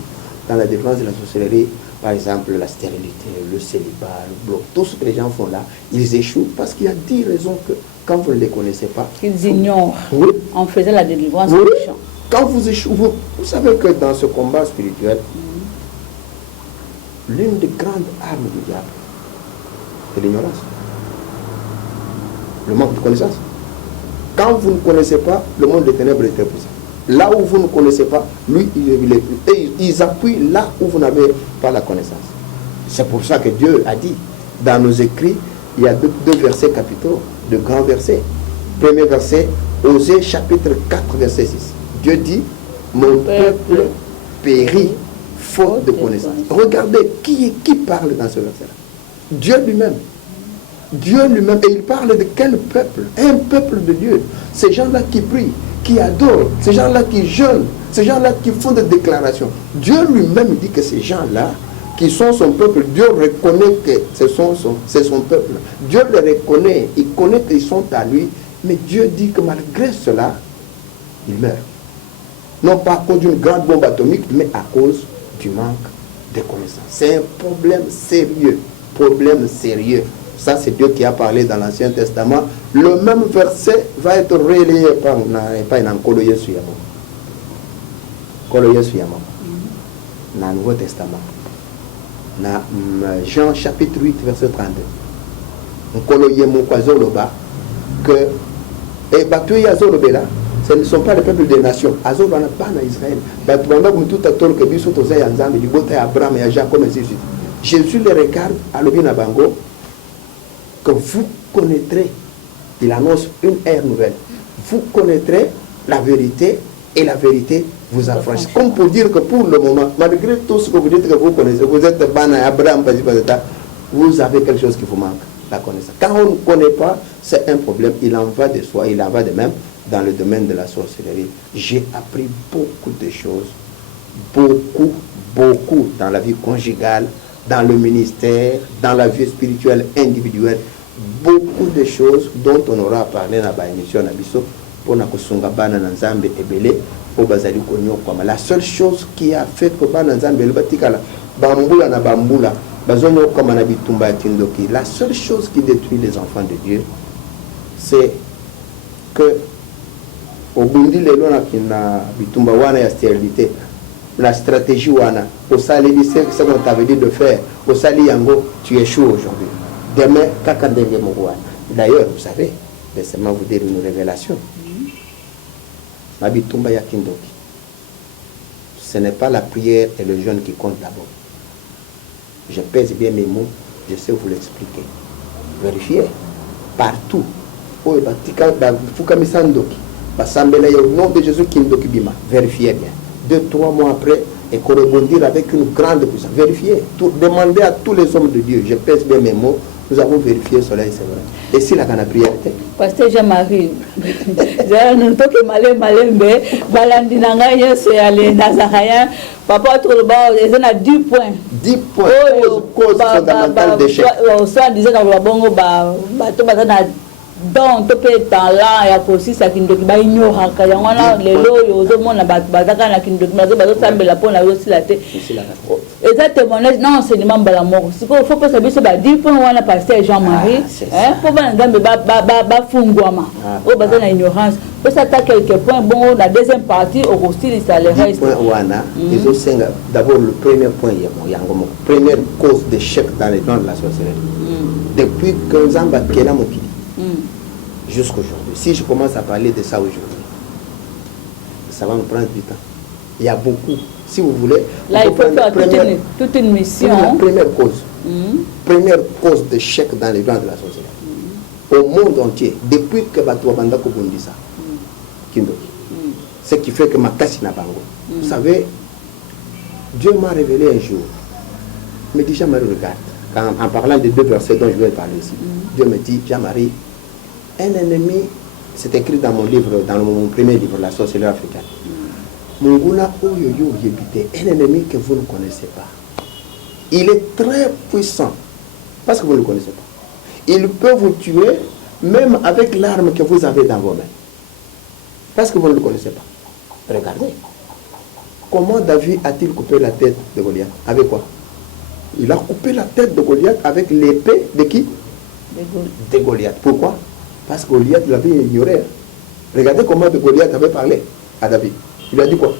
dans la défense de la sorcellerie. Par exemple, la stérilité, le célibat, le bloc, tout ce que les gens font là, ils échouent parce qu'il y a 10 raisons que, quand vous ne les connaissez pas, ils ignorent en faisant la délivrance des gens. Quand vous échouez, vous savez que dans ce combat spirituel, l'une des grandes armes du diable, c'est l'ignorance. Le manque de connaissance. Quand vous ne connaissez pas, le monde des ténèbres est très puissant. Là où vous ne connaissez pas, lui, ils appuient là où vous n'avez pas la connaissance. C'est pour ça que Dieu a dit, dans nos écrits, il y a deux versets capitaux, de grands versets. Premier verset, Osée chapitre 4, verset 6. Dieu dit, mon peuple périt faute de connaissance. Regardez, qui parle dans ce verset-là? Dieu lui-même. Dieu lui-même, et il parle de quel peuple? Un peuple de Dieu. Ces gens-là qui prient, qui adorent, ces gens-là qui jeûnent, ces gens-là qui font des déclarations. Dieu lui-même dit que ces gens-là, qui sont son peuple, Dieu reconnaît que c'est son peuple. Dieu les reconnaît, il connaît qu'ils sont à lui, mais Dieu dit que malgré cela, ils meurent. Non pas à cause d'une grande bombe atomique, mais à cause du manque de connaissance. C'est un problème sérieux. Problème sérieux. Ça, c'est Dieu qui a parlé dans l'Ancien Testament. Le même verset va être relayé par Koloye Suyamo. Koloye Suyamo. Dans le Nouveau Testament. Dans Jean chapitre 8, verset 32. Koloye Mokwazoloba. Que, et Batouya Zolobela, Ce ne sont pas les peuples des nations. Azo wana bana Israël. Ba tubanga comme tout à tol que biso toza ya nzambe libota ya Abraham et Jacob ainsi de suite. Jésus les regarde à l'obina bango que vous connaîtrez. Il annonce une ère nouvelle. Vous connaîtrez la vérité et la vérité vous affranchit. Comme pour dire que pour le moment, malgré tout ce que vous dites que vous connaissez, vous êtes Bana, Abraham, vous avez quelque chose qui vous manque, la connaissance. Quand on ne connaît pas, c'est un problème. Il en va de soi, il en va de même dans le domaine de la sorcellerie. J'ai appris beaucoup de choses, beaucoup dans la vie conjugale, dans le ministère, dans la vie spirituelle individuelle. Beaucoup de choses dont on aura parlé dans l'émission Nabiso pour na kusunga bana na nzambe ebele pour bazali konyo kwa la seule chose qui a fait que bana nzambe le batikala bambula na bambula bazonyo kwa na bitumba tindoki, la seule chose qui détruit les enfants de Dieu c'est que au bundi lelo na kina bitumba wana ya stérilité, la stratégie wana au sali lycée que ça qu'on t'avait dit de faire au sali yango tu échoues aujourd'hui. Demain, d'ailleurs, vous savez, laissez-moi vous dire une révélation. Mabitumba ya Kindoki. Ce n'est pas la prière et le jeûne qui comptent d'abord. Je pèse bien mes mots, je sais vous l'expliquer. Vérifiez. Partout. Au nom de Jésus Kindoki Bima. Vérifiez bien. 2-3 mois après, et correspondre avec une grande puissance. Vérifiez. Demandez à tous les hommes de Dieu. Je pèse bien mes mots. Nous avons vérifié le soleil, c'est vrai. Et si la prière était Pasteur Jean-Marie, nous toque malé balandinanga c'est aller Nazarien, papa tout le bas, ils ont 10 points. 10 points. Cause fondamentale d'échec. Ça disait dans le bongo donc tu peux talent ya aussi ça qui ndoki ba ignora ka yangwana lelo yo zo mona bazaka na kindoki mazo bazo sambela pona yo sila te et ça témoignage non enseignement bala moko siko faut pas savoir ça ba 10 points wana pasteur Jean-Marie hein pour ba nzambe ba fungwama o baza na ignorance peut ça ta quelques points bon la deuxième partie au style ça le reste point wana ils ont cinq d'abord le premier point yango première cause d'échec dans les plans de la sorcellerie depuis que Nzamba kena mokili jusqu'aujourd'hui. Si je commence à parler de ça aujourd'hui, ça va me prendre du temps. Il y a beaucoup. Si vous voulez, là, il faut faire toute une mission. La première cause d'échec dans les plans de la sorcellerie. Au monde entier, depuis que Batouabanda Kobundi ça, Kindoki. Ce qui fait que ma casse n'a pas. Vous savez, Dieu m'a révélé un jour. Il me dit, Jean-Marie, regarde. En parlant des 2 versets dont je vais parler ici, Dieu me dit, Jean-Marie, un ennemi, c'est écrit dans mon livre, dans mon premier livre, La sorcellerie africaine. Munguna Oyoyo Yebite, un ennemi que vous ne connaissez pas. Il est très puissant, parce que vous ne le connaissez pas. Il peut vous tuer, même avec l'arme que vous avez dans vos mains. Parce que vous ne le connaissez pas. Regardez. Comment David a-t-il coupé la tête de Goliath? Avec quoi? Il a coupé la tête de Goliath avec l'épée de qui? De Goliath. Pourquoi? Parce que Goliath l'avait ignoré. Regardez comment Goliath avait parlé à David. Il a dit quoi?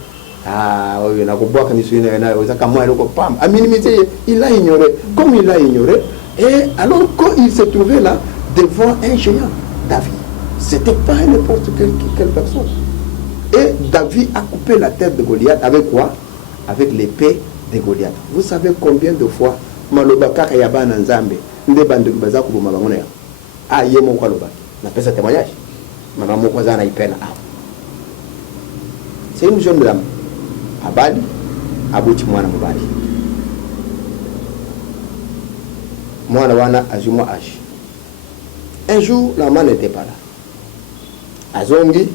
Il l'a ignoré. Comme il l'a ignoré, et alors quand il se trouvait là, devant un géant, David, c'était pas n'importe quelle personne. Et David a coupé la tête de Goliath avec quoi? Avec l'épée de Goliath. Vous savez combien de fois Malobaka Kayaba Nanzambe, Ndebandu Bazaku Mabamone, ah, Yemo Kwaloba. On appelle ça témoignage. Maman Mokozana Ipena. C'est une jeune dame. Abadi, Abouti Mwana Mubadi. Mwana Wana Azuma H. Un jour, la maman n'était pas là. Azongi,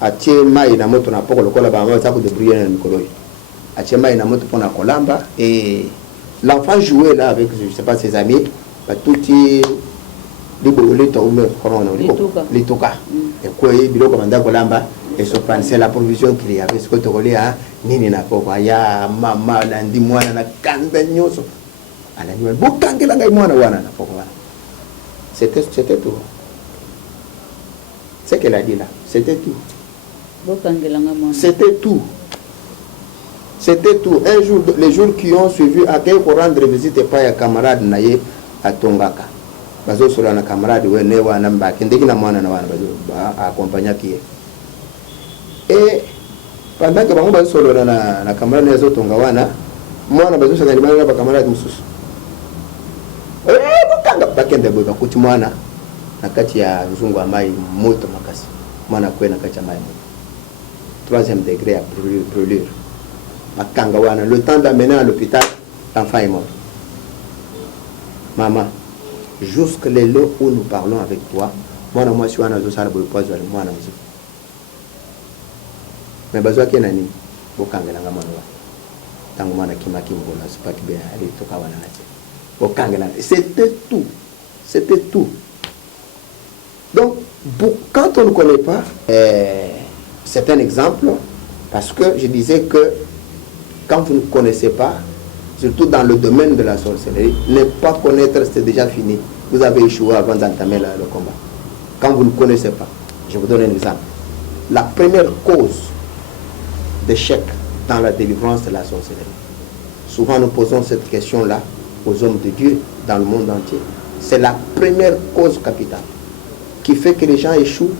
Atie Maï Namoto na Poko Lokola Bama, ça coûte de briller dans le Nikoloi. Atie Maï Namoto pour la Kolamba. Et l'enfant jouait là avec, je ne sais pas, ses amis. Tout Litoka. Et quoi, Bilo Commanda Kolamba, et c'est la provision qu'il y avait. Ce que tu relais à Nini Napova, ya Mama, Landi Moana, Kandagnoso. À la nuit, Bokangela Moana, c'était tout. Ce qu'elle a dit là, c'était tout. C'était tout. C'était tout. Un jour, les jours qui ont suivi, à quel pour rendre visite pas à camarade Naye à Tongaka. Bazo sur la camarade Wenewa Namba, qui n'a pas accompagné qui est. Et pendant que bango basolo na camarade nezo tonga wana mwana bazo sanga limana ba camarade mususu bokanga bakende boba kuti mwana na kati ya nzungu amai moto makasi mwana kwena kati ya mai moto 3e degré à brûlure bakanga wana le temps d'amener à l'hôpital l'enfant est mort. Maman, jusque les lots où nous parlons avec toi moi suis wana zo sala boy pozo le mwana nzo mais bazwa ke nani bokangela nga mwana wa tangu mwana kimaki ngola sipaki be ali toka wana nati bokangela c'était tout donc quand on ne connaît pas c'est un exemple parce que je disais que quand vous ne connaissez pas surtout dans le domaine de la sorcellerie ne pas connaître c'est déjà fini, vous avez échoué avant d'entamer le combat. Quand vous ne connaissez pas, je vous donne un exemple. La première cause d'échec dans la délivrance de la sorcellerie. Souvent nous posons cette question-là aux hommes de Dieu dans le monde entier. C'est la première cause capitale qui fait que les gens échouent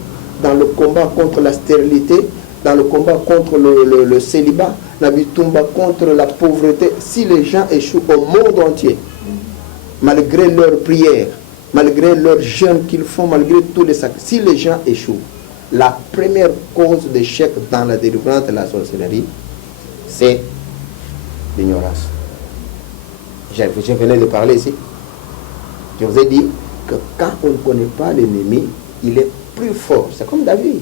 dans le combat contre la stérilité, dans le combat contre le célibat, la bitumba contre la pauvreté. Si les gens échouent au monde entier, malgré leurs prières, malgré leurs jeûnes qu'ils font, malgré tous les sacrifices, si les gens échouent, la première cause d'échec dans la délivrance de la sorcellerie, c'est l'ignorance. Je venais de parler ici. Je vous ai dit que quand on ne connaît pas l'ennemi, il est plus fort. C'est comme David,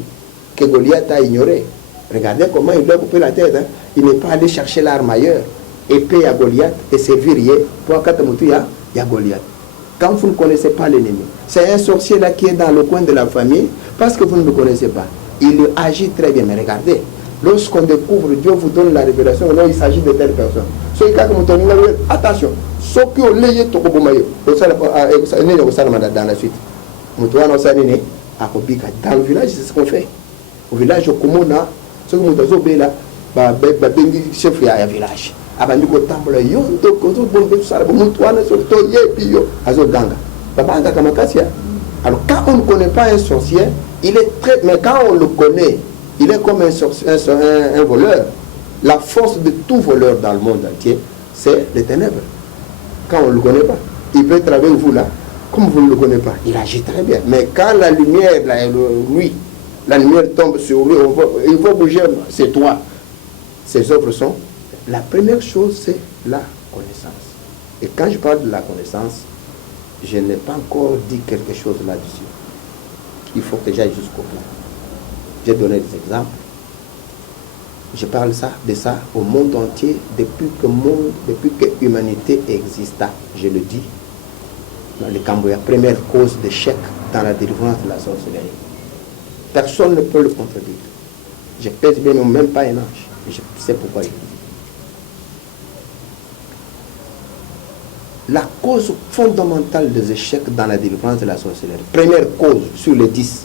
que Goliath a ignoré. Regardez comment il doit couper la tête. Hein. Il n'est pas allé chercher l'arme ailleurs, épée à Goliath et servir pour il y a Goliath. Quand vous ne connaissez pas l'ennemi, c'est un sorcier là qui est dans le coin de la famille parce que vous ne le connaissez pas. Il agit très bien, mais regardez, lorsqu'on découvre, Dieu vous donne la révélation, là il s'agit de telle personne. Attention, ce que vous l'ayez tout dans la suite. Dans le village, c'est ce qu'on fait. Au village, comment on a ce que nous avons là, chef de village. Abandi ko tambola yondo ko zo bombe sala mutu wana so to yepi yo azo ganga babanga kama kasia. Alors quand on ne connaît pas un sorcier, il est très, mais quand on le connaît, il est comme un voleur. La force de tout voleur dans le monde entier, c'est les ténèbres. Quand on ne le connaît pas, il peut travailler avec vous là, comme vous ne le connaissez pas, il agit très bien. Mais quand la lumière, la lumière tombe sur lui, il faut bouger, c'est toi. Ses œuvres sont. La première chose, c'est la connaissance. Et quand je parle de la connaissance, je n'ai pas encore dit quelque chose là-dessus. Il faut que j'aille jusqu'au bout. J'ai donné des exemples. Je parle de ça au monde entier depuis que l'humanité exista. Je le dis. Dans le Cambodge, première cause d'échec dans la délivrance de la sorcellerie. Personne ne peut le contredire. Je pèse bien, même pas un ange. Je sais pourquoi je le dis. La cause fondamentale des échecs dans la délivrance de la sorcellerie, première cause sur les 10,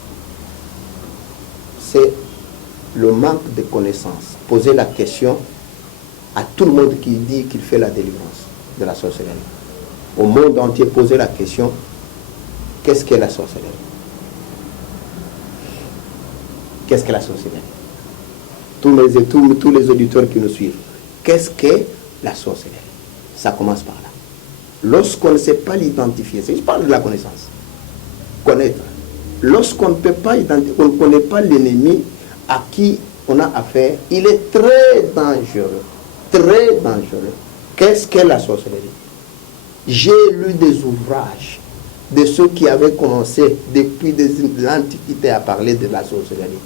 c'est le manque de connaissances. Poser la question à tout le monde qui dit qu'il fait la délivrance de la sorcellerie. Au monde entier, poser la question, qu'est-ce qu'est la sorcellerie? Qu'est-ce qu'est la sorcellerie? Tous les auditeurs qui nous suivent, qu'est-ce qu'est la sorcellerie? Ça commence par là. Lorsqu'on ne sait pas l'identifier, je parle de la connaissance, connaître. Lorsqu'on ne peut pas identifier, on ne connaît pas l'ennemi à qui on a affaire, il est très dangereux. Très dangereux. Qu'est-ce qu'est la sorcellerie? J'ai lu des ouvrages de ceux qui avaient commencé depuis l'Antiquité à parler de la sorcellerie.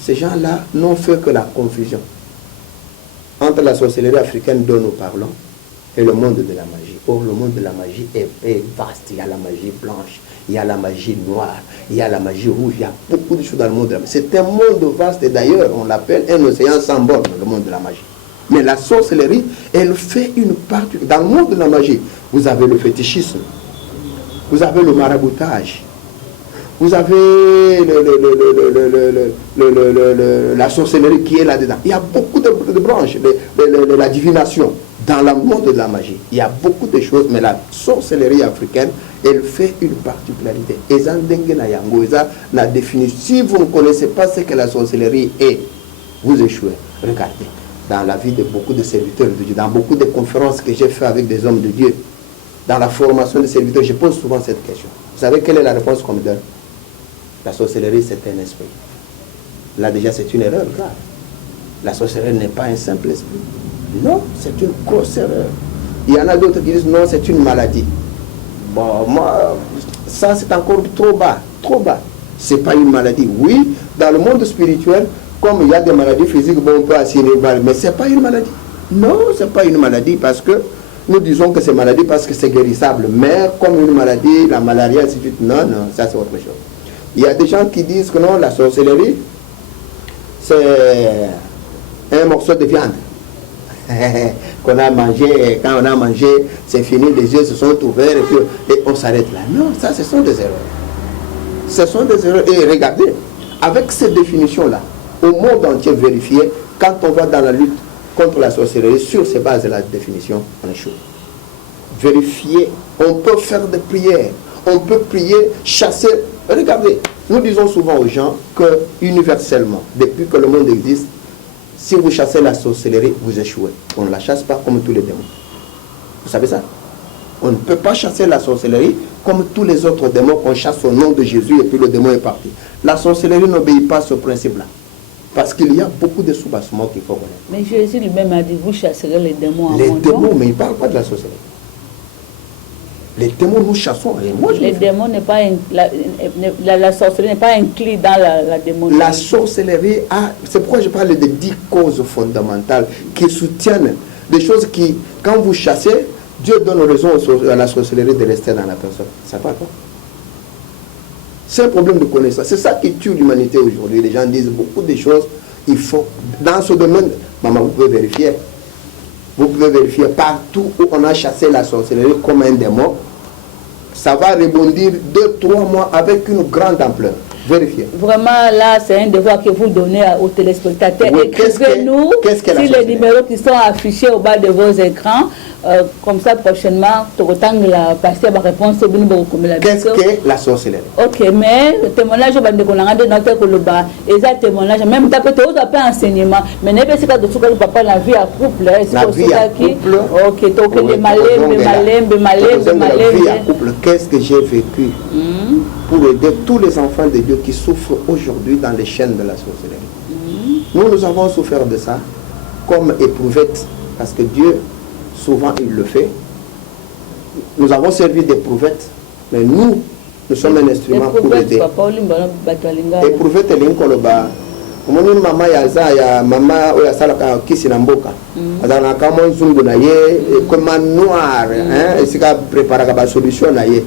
Ces gens-là n'ont fait que la confusion entre la sorcellerie africaine dont nous parlons et le monde de la magie. Or, le monde de la magie est vaste. Il y a la magie blanche, il y a la magie noire, il y a la magie rouge, il y a beaucoup de choses dans le monde de la magie. C'est un monde vaste et d'ailleurs, on l'appelle un océan sans borne, le monde de la magie. Mais la sorcellerie, elle fait une partie. Dans le monde de la magie, vous avez le fétichisme, vous avez le maraboutage, vous avez la sorcellerie qui est là-dedans. Il y a beaucoup de branches, la divination. Dans le monde de la magie, il y a beaucoup de choses, mais la sorcellerie africaine, elle fait une particularité. Si vous ne connaissez pas ce que la sorcellerie est, vous échouez. Regardez, dans la vie de beaucoup de serviteurs de Dieu, dans beaucoup de conférences que j'ai fait avec des hommes de Dieu, dans la formation des serviteurs, je pose souvent cette question. Vous savez quelle est la réponse qu'on me donne? La sorcellerie, c'est un esprit. Là déjà, c'est une erreur grave. La sorcellerie n'est pas un simple esprit. Non, c'est une grosse erreur. Il y en a d'autres qui disent non, c'est une maladie. Bon, moi, ça c'est encore trop bas, trop bas. C'est pas une maladie. Oui, dans le monde spirituel, comme il y a des maladies physiques, bon, on peut assigner, mais c'est pas une maladie. Non, c'est pas une maladie parce que nous disons que c'est maladie parce que c'est guérissable. Mais comme une maladie, la malaria, ainsi de suite, non, non, ça c'est autre chose. Il y a des gens qui disent que non, la sorcellerie, c'est un morceau de viande qu'on a mangé, quand on a mangé, c'est fini, les yeux se sont ouverts et on s'arrête là. Non, ça, ce sont des erreurs. Ce sont des erreurs. Et regardez, avec ces définitions-là, au monde entier vérifié, quand on va dans la lutte contre la sorcellerie, sur ces bases de la définition, on échoue. Vérifier, on peut faire des prières, on peut prier, chasser. Regardez, nous disons souvent aux gens que universellement, depuis que le monde existe, si vous chassez la sorcellerie, vous échouez. On ne la chasse pas comme tous les démons. Vous savez ça? On ne peut pas chasser la sorcellerie comme tous les autres démons qu'on chasse au nom de Jésus et puis le démon est parti. La sorcellerie n'obéit pas à ce principe-là. Parce qu'il y a beaucoup de soubassements qu'il faut connaître. Mais Jésus lui-même a dit, vous chasserez les démons. Les démons, mais il ne parle pas de la sorcellerie. Les démons, nous chassons. Et moi, les démons n'est pas la sorcellerie n'est pas inclue dans la démonologie. La sorcellerie c'est pourquoi je parle de 10 causes fondamentales qui soutiennent des choses qui, quand vous chassez, Dieu donne raison à la sorcellerie de rester dans la personne. Ça va pas. C'est un problème de connaissance. C'est ça qui tue l'humanité aujourd'hui. Les gens disent beaucoup de choses. Il faut, dans ce domaine, maman, vous pouvez vérifier. Vous pouvez vérifier partout où on a chassé la sorcellerie comme un démon. Ça va rebondir 2-3 mois avec une grande ampleur. Vérifiez. Vraiment, là, c'est un devoir que vous donnez aux téléspectateurs. Oui, écrivez-nous si les numéros qui sont affichés au bas de vos écrans. Comme ça, prochainement, la pasteur va répondre. Qu'est-ce que la sorcellerie? Ok, mais le témoignage, on a notre coloba. Et ça, témoignage, même tu peux enseignement. Mais n'est pas si tu as papa la vie à couple. La vie à couple. Ok, donc les malembe. Qu'est-ce que j'ai vécu pour aider tous les enfants de Dieu qui souffrent aujourd'hui dans les chaînes de la sorcellerie? Nous avons souffert de ça comme éprouvette, parce que Dieu, souvent, il le fait. Nous avons servi d'éprouvette, mais nous sommes un instrument pour aider. Éprouvette, l'inkoloba. Omoni mama ya mama oya salaka kisi na mboka. Azana kama nzungu na ye comme noir, hein, et c'est qu'à préparer la solution na ye.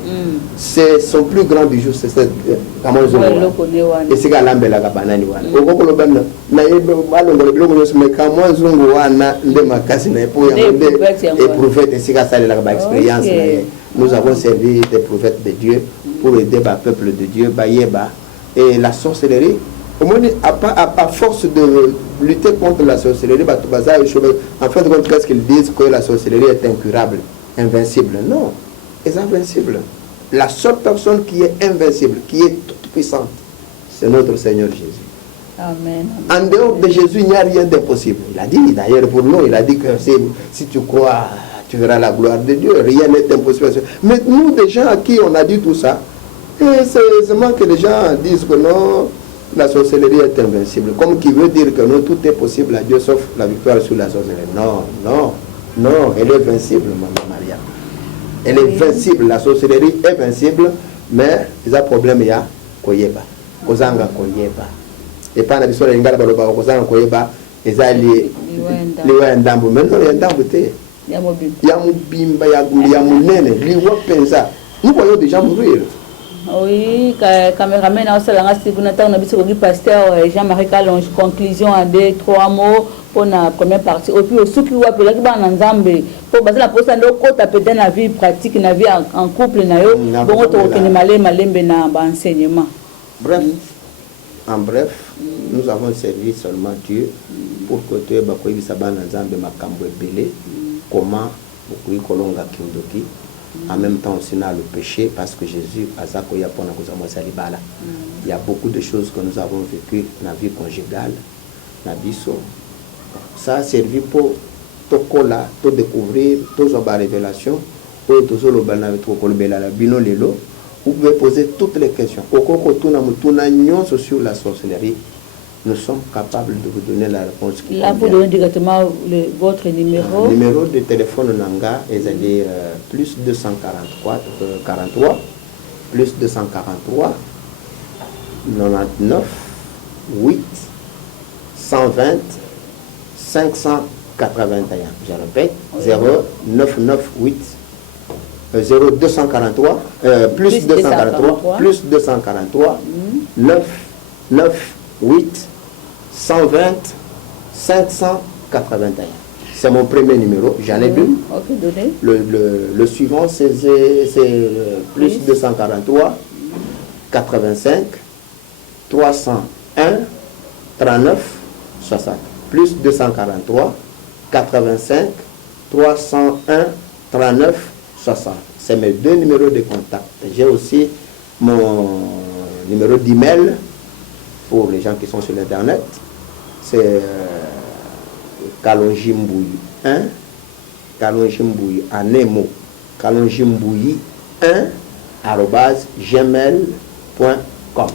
C'est son plus grand bijou, c'est cette kama nzungu. Et c'est qu'à l'ambela ka banani wana. Okokolo bana na ye balongo le biloko nyose me kama nzungu wana nde makasi na pour ya nde éprouvette et c'est qu'à ça la expérience. Nous avons servi des prophètes de Dieu pour aider le peuple de Dieu, Bayeba. Et la sorcellerie, à force de lutter contre la sorcellerie, en fait, qu'est-ce qu'ils disent? Que la sorcellerie est incurable, invincible. Non, elle est invincible. La seule personne qui est invincible, qui est toute puissante, c'est notre Seigneur Jésus. Amen. En dehors de Jésus, il n'y a rien d'impossible. Il a dit, d'ailleurs, pour nous, il a dit que si tu crois, tu verras la gloire de Dieu. Rien n'est impossible. Mais nous, des gens à qui on a dit tout ça, c'est seulement que les gens disent que non, la sorcellerie est invincible. Comme qui veut dire que non, tout est possible à Dieu sauf la victoire sur la sorcellerie. Non, elle est invincible, Maman Maria. Elle est invincible. La sorcellerie est invincible, mais il y a un problème, il y a Koyeba. Kozanga Koyeba. Et pas la histoire de l'Ingala Baloba, Kozanga Koyeba, ils ont lié ndambo. Maintenant, il y a ndambo. Il y a Moubimba, il y a Mounene, liwa pensa. Nous voyons des gens mourir. Oui, caméraman, on a vu pasteur Jean-Marie Calonge, conclusion en 2-3 mots pour la première partie. Et puis, ceux qui ont appelé pour baser la poste, on la vie pratique, la vie en couple, enseignement. Bref, en bref, nous avons servi seulement Dieu pour que tu aies comment en même temps aussi dans le péché, parce que Jésus il y a beaucoup de choses que nous avons vécues dans la vie conjugale Nabiso. Ça a servi pour tokola, to découvrir, to zoba révélation, ou to zo lobana tokolbela la bino lelo. Vous pouvez poser toutes les questions. Okoko tuna mutuna nyonso sur la sorcellerie. Nous sommes capables de vous donner la réponse. Là, vous donnez directement votre numéro. Le numéro de téléphone Nanga est c'est-à-dire plus 243 plus 243 99 8 120 581. Je répète, 0998 0243 plus 243 plus 243 9 8 120 581. C'est mon premier numéro, j'en ai deux. Okay, donnez. Le suivant, c'est plus 243 85 301 39 60. Plus 243 85 301 39 60. C'est mes deux numéros de contact. J'ai aussi mon numéro d'email pour les gens qui sont sur l'internet. C'est Kalonjimboui 1 Kalonjimboui en un mot Kalonjimboui 1 @gmail.com.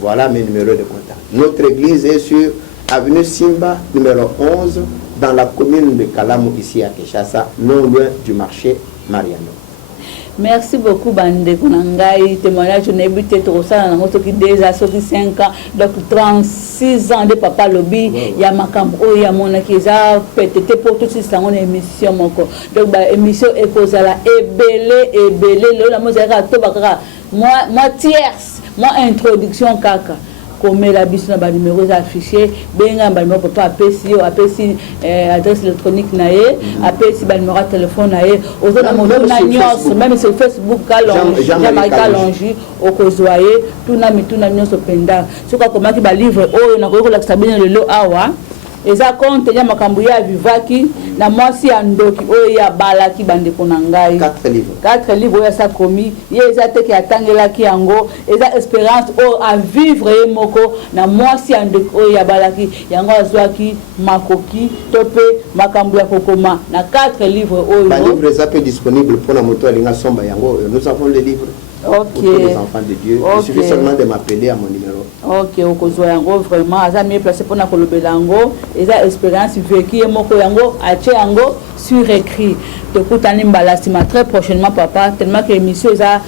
Voilà mes numéros de contact. Notre église est sur avenue Simba numéro 11 dans la commune de Kalamu ici à Kinshasa, non loin du marché Mariano. Merci beaucoup Bande Konangai. Témoignage on a buté tout ça dans notre qui déjà sorti 5 ans donc 36 ans de papa lobby ya makambo o ya mona kiza peut-être pour tout ça on émission moko donc ba émission ekozala ebele le la mozaka to bakara moi tierce moi introduction kaka comme la biso na numéros affichés benga ba numéro papa apesi adresse électronique naé apesi ba numéro téléphone naé ozona moto na nyos même sur Facebook Jean-Marie Kalonji okozwaye tuna nyos penda soka komaki ba livre oyo na ko la sabine lelo awa eza compte ya makambo ya vivaki na mwasi ya ndoki oyo ya balaki Bande Konangai 4 livres ya sa komi ye eza teke atangelaki yango eza espérance o à vivre ye moko na mwasi ya ndoki oyo ya balaki yango azwaki makoki tope makambo ya kokoma na 4 livres oyo ba livre eza pe disponible pour la moto alinga somba yango nous avons les livres. Ok. Pour tous les enfants de Dieu. Il suffit seulement de m'appeler à mon numéro. Ok, okozwa yango vraiment aza mieux placé pour na kolobela yango eza expérience vécue moko yango ache yango sur écrit. Tokutani mbalasima très prochainement papa tellement que émission eza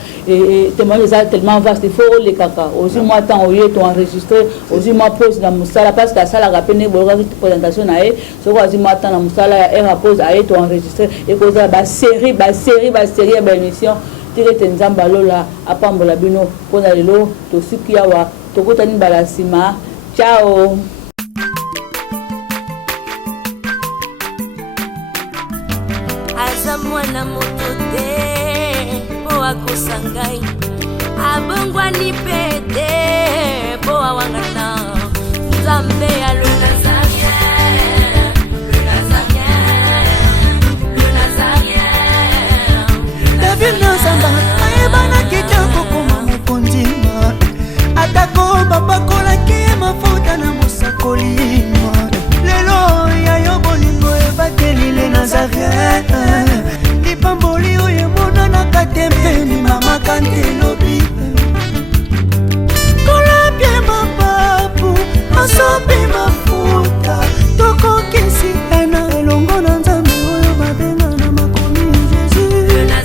témoignage eza tellement vaste il faut les kaka aussi moi temps oye to enregistrer aussi moi pose na musala parce que ça la rapene boka présentation na e so quoi moi temps na musala et pose aye to enregistrer et koza ba série ba émission tirete nzamba lola apambola bino pona lelo tosiki awa tokutani balasima. Ciao. Aza mwana moto te po akosangai abongwani pete po awangata Nzambe ya le Nazarien David Nzamba ayebana kitoko koma mokondima atako babakolaki mafuta na mosakolima